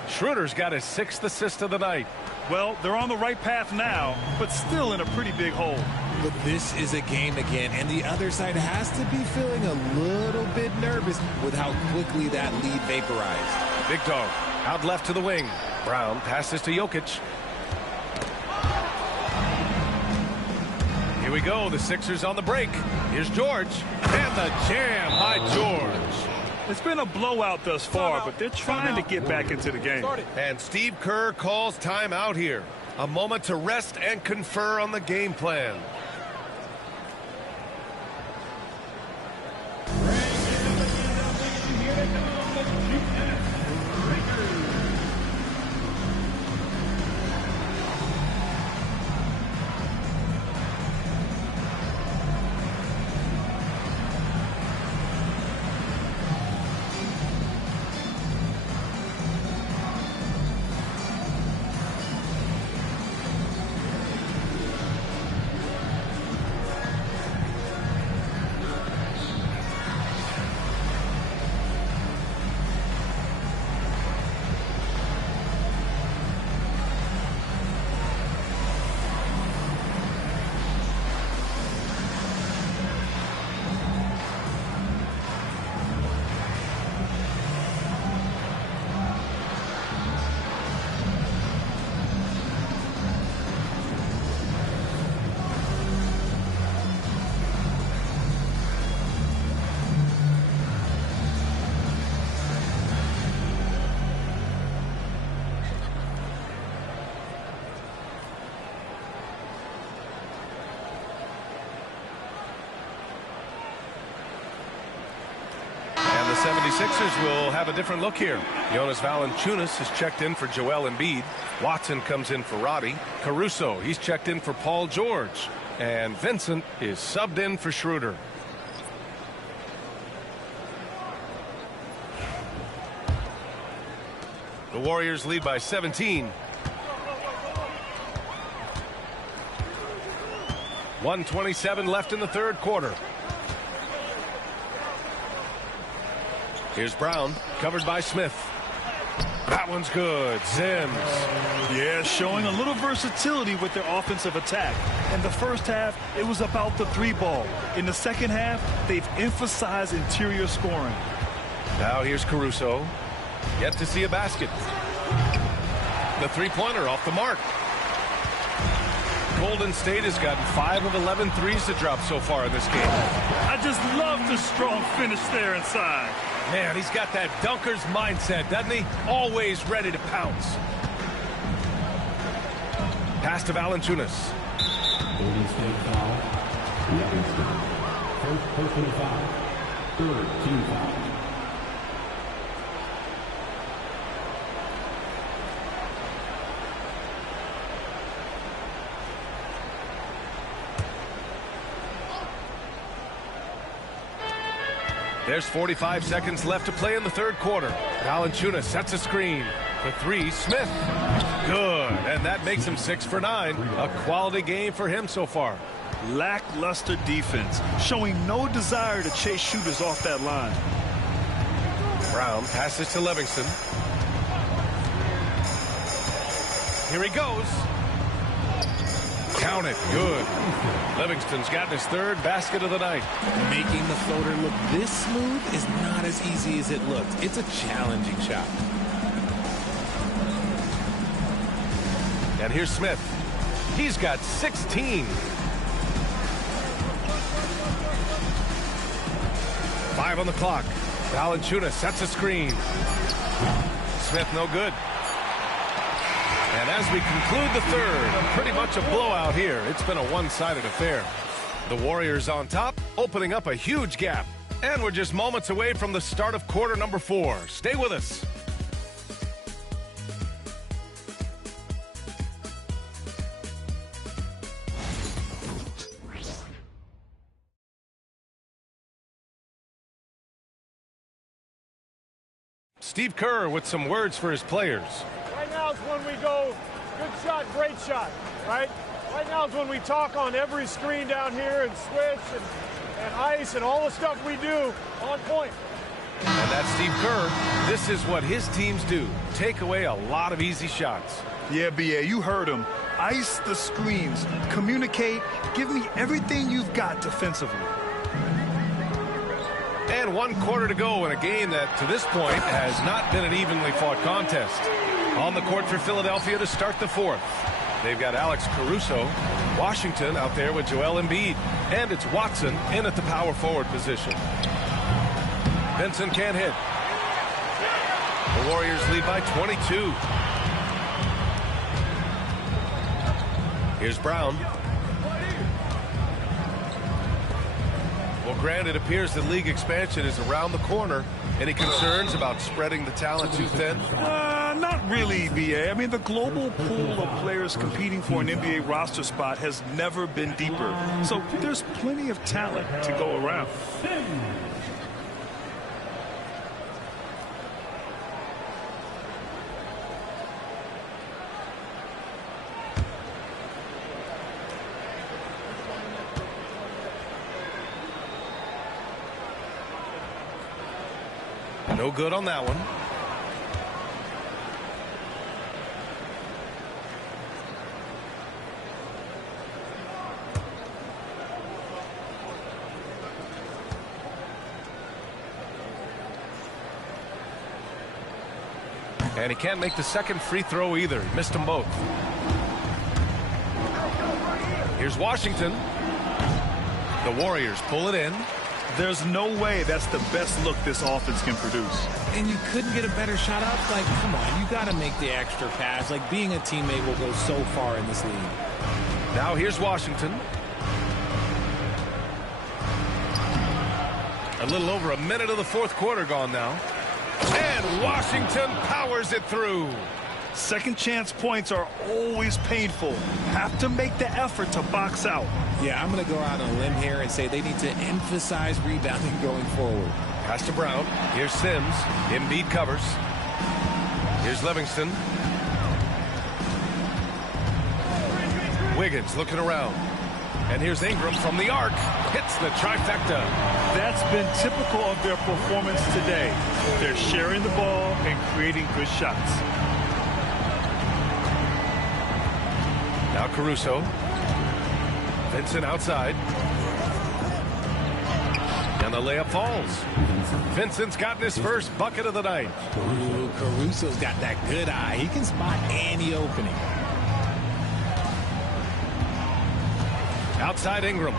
Schroeder's got his 6th assist of the night. Well, they're on the right path now, but still in a pretty big hole. But this is a game again, and the other side has to be feeling a little bit nervous with how quickly that lead vaporized. Big Dog out left to the wing. Brown passes to Jokic. Here we go. The Sixers on the break. Here's George. And the jam by George. It's been a blowout thus far, but they're trying to get back into the game. And Steve Kerr calls timeout here. A moment to rest and confer on the game plan. The 76ers will have a different look here. Jonas Valanciunas has checked in for Joel Embiid. Watson comes in for Robbie. Caruso, he's checked in for Paul George. And Vincent is subbed in for Schroeder. The Warriors lead by 17. 1:27 left in the third quarter. Here's Brown, covered by Smith. That one's good. Sims. Yeah, showing a little versatility with their offensive attack. In the first half, it was about the three ball. In the second half, they've emphasized interior scoring. Now here's Caruso. Yet to see a basket. The three-pointer off the mark. Golden State has gotten 5 of 11 threes to drop so far in this game. I just love the strong finish there inside. Man, he's got that dunker's mindset, doesn't he? Always ready to pounce. Pass to Valanciunas. Golden State foul. Livingston. First personal foul. Third team foul. There's 45 seconds left to play in the third quarter. Valanciunas sets a screen. For three, Smith. Good, and that makes him 6 for 9. A quality game for him so far. Lackluster defense, showing no desire to chase shooters off that line. Brown passes to Livingston. Here he goes. Count it. Good. Livingston's gotten his third basket of the night. Making the floater look this smooth is not as easy as it looks. It's a challenging shot. And here's Smith. He's got 16. 5 on the clock. Valanciunas sets a screen. Smith no good. And as we conclude the third, pretty much a blowout here. It's been a one-sided affair. The Warriors on top, opening up a huge gap. And we're just moments away from the start of quarter number 4. Stay with us. Steve Kerr with some words for his players. Right now is when we go, good shot, great shot, right? Right now is when we talk on every screen down here and switch and ice and all the stuff we do on point. And that's Steve Kerr. This is what his teams do. Take away a lot of easy shots. Yeah, BA, you heard him. Ice the screens. Communicate. Give me everything you've got defensively. And 1 quarter to go in a game that, to this point, has not been an evenly fought contest. On the court for Philadelphia to start the fourth. They've got Alex Caruso, Washington out there with Joel Embiid, and it's Watson in at the power forward position. Vincent can't hit. The Warriors lead by 22. Here's Brown. Well, Grant, it appears that league expansion is around the corner. Any concerns about spreading the talent too thin? Not really, BA. I mean, the global pool of players competing for an NBA roster spot has never been deeper. So there's plenty of talent to go around. No good on that one. And he can't make the second free throw either. He missed them both. Here's Washington. The Warriors pull it in. There's no way that's the best look this offense can produce. And you couldn't get a better shot up? Like, come on, you got to make the extra pass. Like, being a teammate will go so far in this league. Now here's Washington. A little over a minute of the fourth quarter gone now. And Washington powers it through. Second chance points are always painful. Have to make the effort to box out. Yeah, I'm going to go out on a limb here and say they need to emphasize rebounding going forward. Pass to Brown. Here's Sims. Embiid covers. Here's Livingston. Wiggins looking around. And here's Ingram from the arc. Hits the trifecta. That's been typical of their performance today. They're sharing the ball and creating good shots. Now Caruso. Vincent outside. And the layup falls. Vincent's gotten his first bucket of the night. Ooh, Caruso's got that good eye. He can spot any opening. Outside Ingram.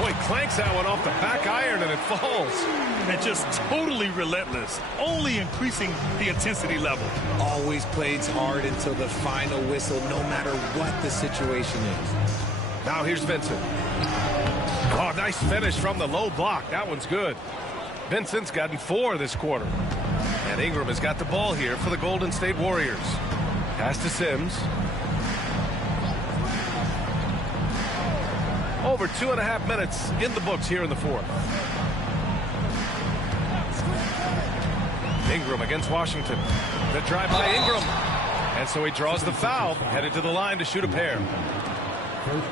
Boy, clanks that one off the back iron and it falls. And just totally relentless, only increasing the intensity level. Always plays hard until the final whistle, no matter what the situation is. Now here's Vincent. Oh, nice finish from the low block. That one's good. Vincent's gotten 4 this quarter. And Ingram has got the ball here for the Golden State Warriors. Pass to Sims. Over 2.5 minutes in the books here in the fourth. Ingram against Washington. The drive by Ingram. And so he draws the foul, headed to the line to shoot a pair.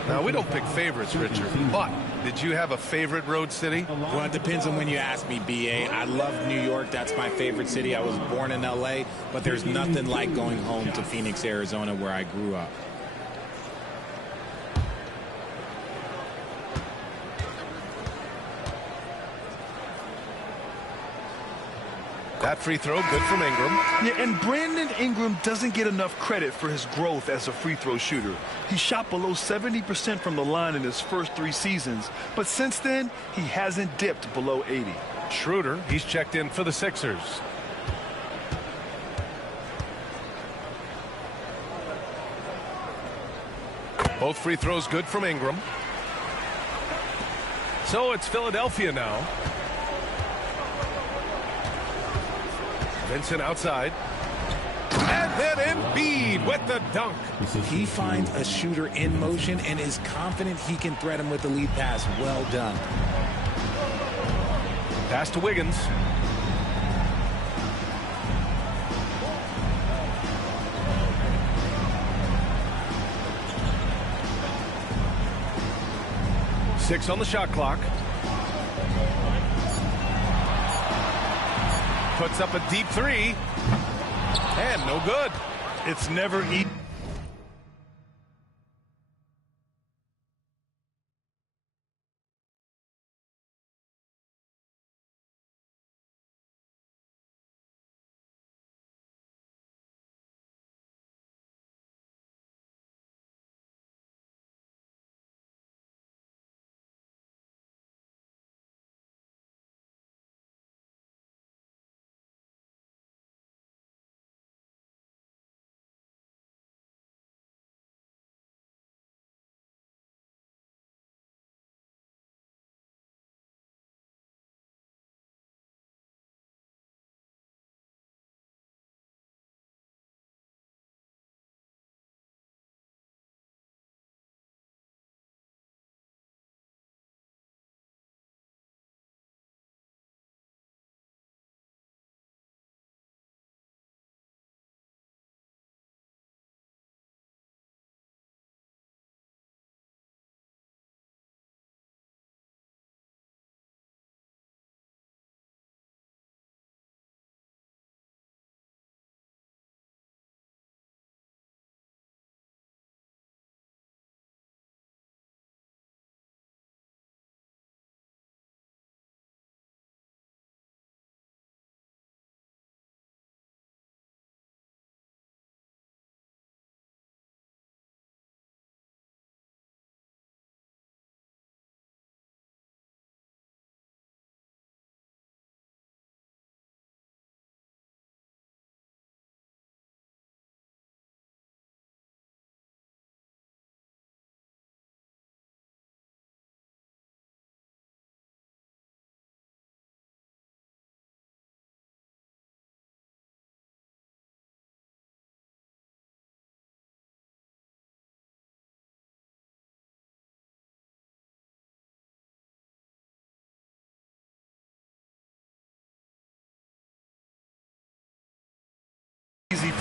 Now, we don't pick favorites, Richard, but did you have a favorite road city? Well, it depends on when you ask me, B.A. I love New York. That's my favorite city. I was born in L.A., but there's nothing like going home to Phoenix, Arizona, where I grew up. That free throw, good from Ingram. Yeah, and Brandon Ingram doesn't get enough credit for his growth as a free throw shooter. He shot below 70% from the line in his first 3 seasons, but since then, he hasn't dipped below 80. Schroeder, he's checked in for the Sixers. Both free throws good from Ingram. So it's Philadelphia now. Vincent outside. And then Embiid with the dunk. He finds a shooter in motion and is confident he can threat him with the lead pass. Well done. Pass to Wiggins. Six on the shot clock. Puts up a deep 3. And no good. It's never easy.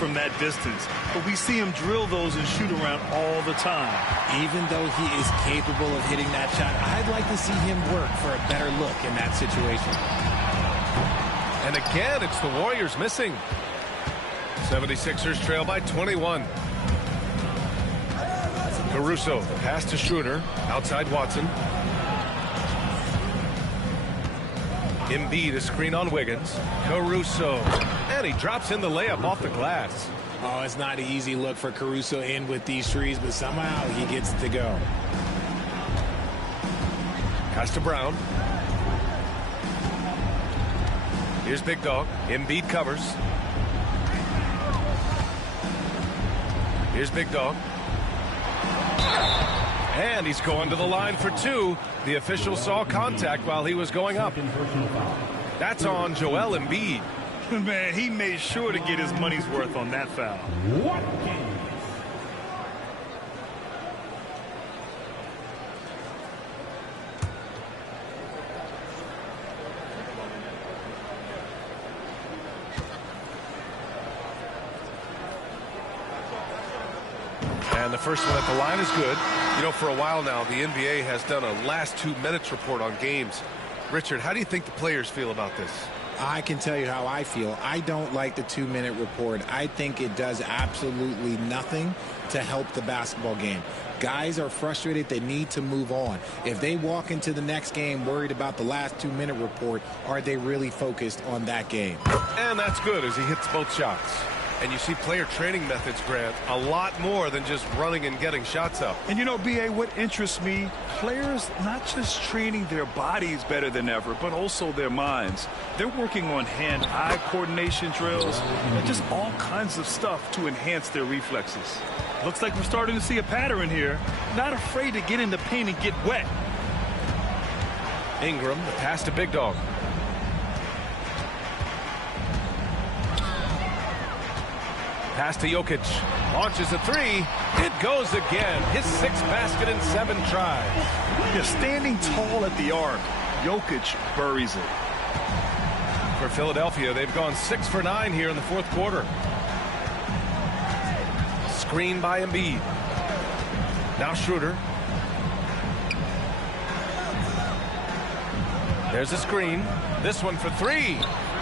from that distance, but we see him drill those and shoot around all the time. Even though he is capable of hitting that shot, I'd like to see him work for a better look in that situation. And again, it's the Warriors missing. 76ers trail by 21. Caruso, the pass to Schroeder, outside Watson. Embiid, a screen on Wiggins. Caruso, and he drops in the layup off the glass. Oh, it's not an easy look for Caruso in with these threes, but somehow he gets to go. Pass to Brown. Here's Big Dog. Embiid covers. Here's Big Dog. And he's going to the line for two. The official saw contact while he was going up. That's on Joel Embiid. Man, he made sure to get his money's worth on that foul. What game? And the first one at the line is good. You know, for a while now, the NBA has done a last 2 minutes report on games. Richard, how do you think the players feel about this? I can tell you how I feel. I don't like the 2-minute report. I think it does absolutely nothing to help the basketball game. Guys are frustrated. They need to move on. If they walk into the next game worried about the last 2-minute report, are they really focused on that game? And that's good as he hits both shots. And you see player training methods, Grant, a lot more than just running and getting shots up. And you know, B.A., what interests me, players not just training their bodies better than ever, but also their minds. They're working on hand-eye coordination drills and just all kinds of stuff to enhance their reflexes. Looks like we're starting to see a pattern here. Not afraid to get in the paint and get wet. Ingram, the pass to Big Dog. Pass to Jokic. Launches a three. It goes again. His 6th basket in 7 tries. Yeah, standing tall at the arc, Jokic buries it. For Philadelphia, they've gone 6 for 9 here in the 4th quarter. Screen by Embiid. Now Schroeder. There's a screen. This one for 3.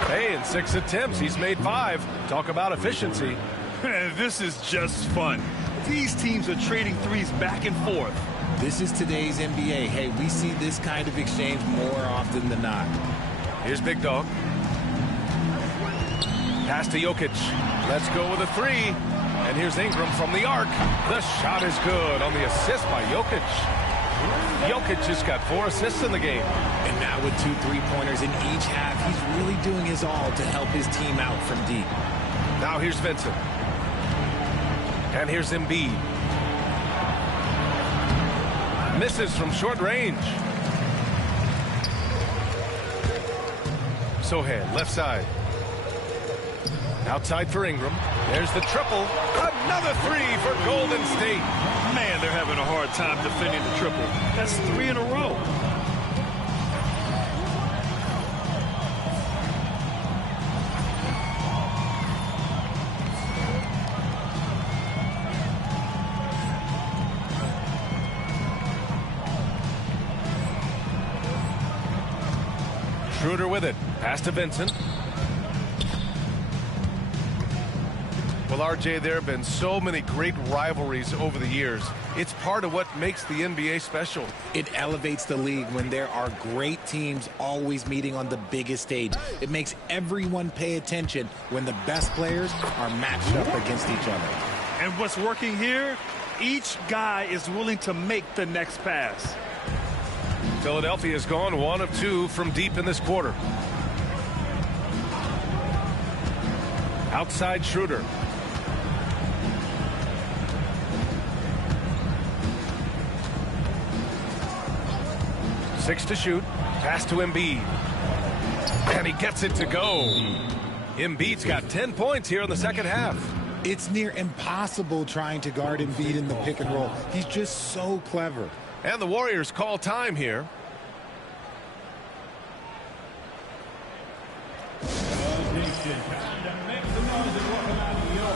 Hey, in 6 attempts, he's made 5. Talk about efficiency. This is just fun. These teams are trading threes back and forth. This is today's NBA. Hey, we see this kind of exchange more often than not. Here's Big Dog. Pass to Jokic. Let's go with a 3. And here's Ingram from the arc. The shot is good on the assist by Jokic. Jokic just got 4 assists in the game. And now with 2 3-pointers in each half, he's really doing his all to help his team out from deep. Now here's Vincent. And here's Embiid. Misses from short range. Sohan, left side. Outside for Ingram. There's the triple. Another 3 for Golden State. Man, they're having a hard time defending the triple. That's 3 in a row. Schroeder with it. Pass to Vincent. Well, RJ, there have been so many great rivalries over the years. It's part of what makes the NBA special. It elevates the league when there are great teams always meeting on the biggest stage. It makes everyone pay attention when the best players are matched up against each other. And what's working here? Each guy is willing to make the next pass. Philadelphia has gone 1 of 2 from deep in this quarter. Outside Schroeder. Six to shoot. Pass to Embiid. And he gets it to go. Embiid's got 10 points here in the second half. It's near impossible trying to guard Embiid in the pick and roll. He's just so clever. And the Warriors call time here. Time to make some noise and welcome out to New York.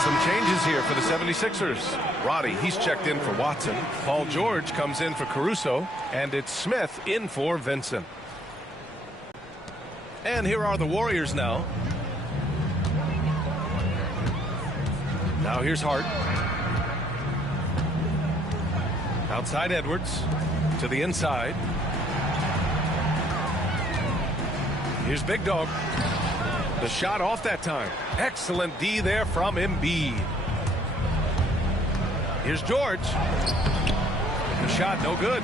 some changes here for the 76ers. Roddy, he's checked in for Watson. Paul George comes in for Caruso. And it's Smith in for Vincent. And here are the Warriors now. Now here's Hart. Outside Edwards. To the inside. Here's Big Dog. The shot off that time. Excellent D there from Embiid. Here's George. The shot no good.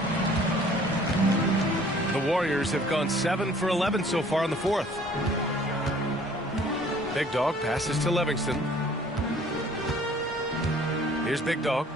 The Warriors have gone 7 for 11 so far in the fourth. Big Dog passes to Livingston. Here's Big Dog.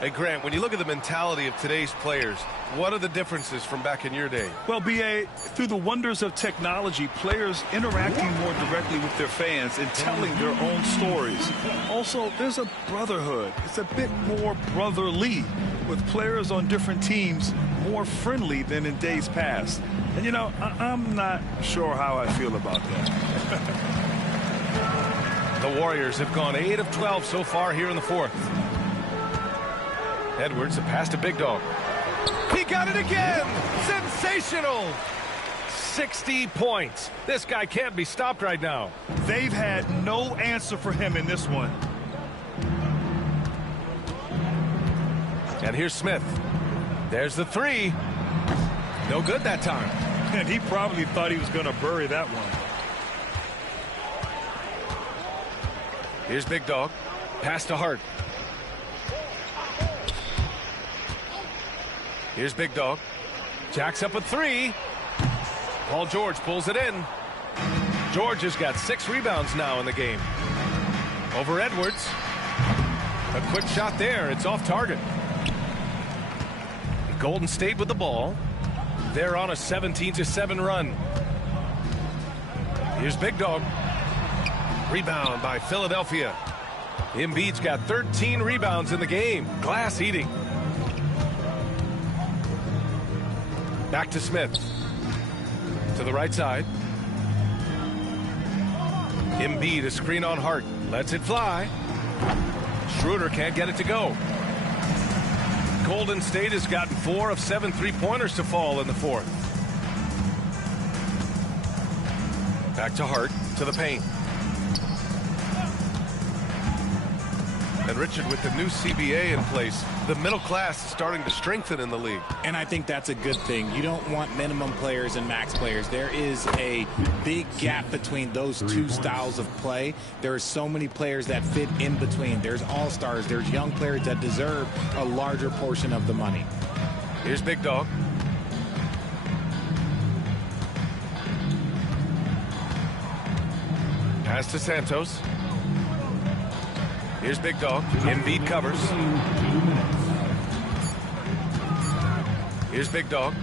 Hey, Grant, when you look at the mentality of today's players, what are the differences from back in your day? Well, B.A., through the wonders of technology, players interacting more directly with their fans and telling their own stories. Also, there's a brotherhood. It's a bit more brotherly, with players on different teams more friendly than in days past. And, you know, I'm not sure how I feel about that. The Warriors have gone 8 of 12 so far here in the fourth. Edwards, a pass to Big Dog. He got it again! Sensational! 60 points. This guy can't be stopped right now. They've had no answer for him in this one. And here's Smith. There's the three. No good that time. And he probably thought he was going to bury that one. Here's Big Dog. Pass to Hart. Here's Big Dog. Jacks up a three. Paul George pulls it in. George has got 6 rebounds now in the game. Over Edwards. A quick shot there. It's off target. Golden State with the ball. They're on a 17-7 run. Here's Big Dog. Rebound by Philadelphia. Embiid's got 13 rebounds in the game. Glass eating. Back to Smith. To the right side. Embiid, a screen on Hart. Lets it fly. Schroeder can't get it to go. Golden State has gotten 4 of 7 3-pointers to fall in the fourth. Back to Hart. To the paint. And Richard, with the new CBA in place, the middle class is starting to strengthen in the league. And I think that's a good thing. You don't want minimum players and max players. There is a big gap between those two styles of play. There are so many players that fit in between. There's all-stars. There's young players that deserve a larger portion of the money. Here's Big Dog. Pass to Santos. Here's Big Dog. Embiid covers. Here's Big Dog.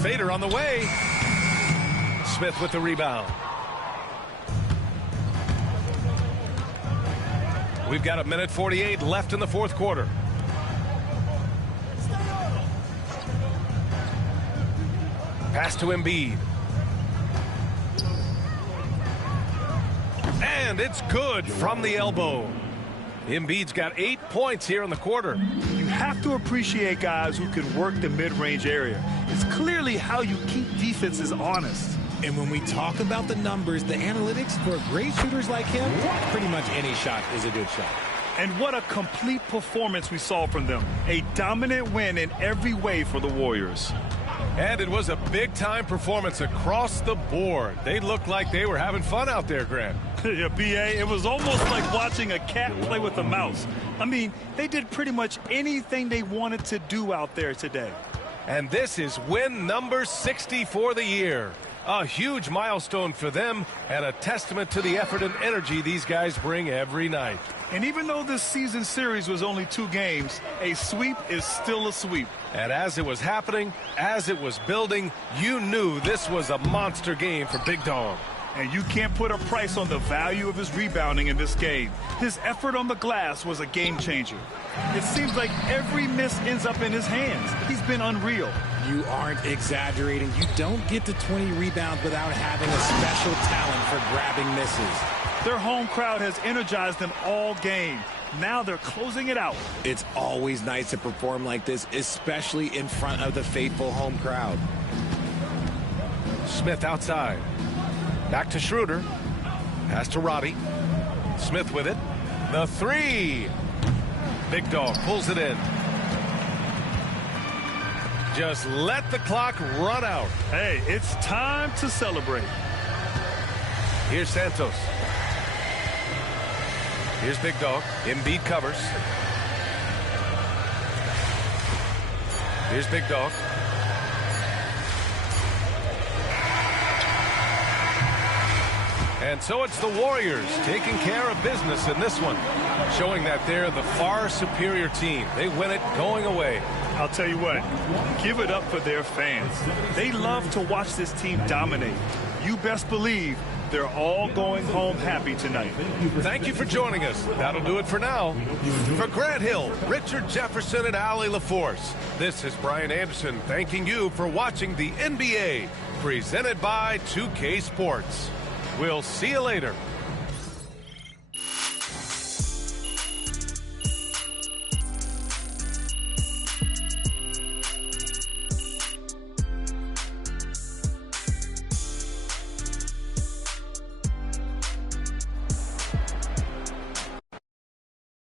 Fader on the way. Smith with the rebound. We've got 1:48 left in the fourth quarter. Pass to Embiid. And it's good from the elbow. Embiid's got 8 points here in the quarter. You have to appreciate guys who can work the mid-range area. It's clearly how you keep defenses honest. And when we talk about the numbers, the analytics for great shooters like him, pretty much any shot is a good shot. And what a complete performance we saw from them. A dominant win in every way for the Warriors. And it was a big-time performance across the board. They looked like they were having fun out there, Grant. Yeah, B.A., it was almost like watching a cat play with a mouse. I mean, they did pretty much anything they wanted to do out there today. And this is win number 60 for the year. A huge milestone for them and a testament to the effort and energy these guys bring every night. And even though this season series was only 2 games, a sweep is still a sweep. And as it was happening, as it was building, you knew this was a monster game for Big Dog. And you can't put a price on the value of his rebounding in this game. His effort on the glass was a game changer. It seems like every miss ends up in his hands. He's been unreal. You aren't exaggerating. You don't get to 20 rebounds without having a special talent for grabbing misses. Their home crowd has energized them all game. Now they're closing it out. It's always nice to perform like this, especially in front of the faithful home crowd. Smith outside. Back to Schroeder. Pass to Robbie. Smith with it. The three. Big Dog pulls it in. Just let the clock run out. Hey, it's time to celebrate. Here's Santos. Here's Big Dog. Embiid covers. Here's Big Dog. And so it's the Warriors taking care of business in this one, showing that they're the far superior team. They win it going away. I'll tell you what, give it up for their fans. They love to watch this team dominate. You best believe they're all going home happy tonight. Thank you for joining us. That'll do it for now. For Grant Hill, Richard Jefferson, and Allie LaForce, this is Brian Anderson thanking you for watching the NBA, presented by 2K Sports. We'll see you later.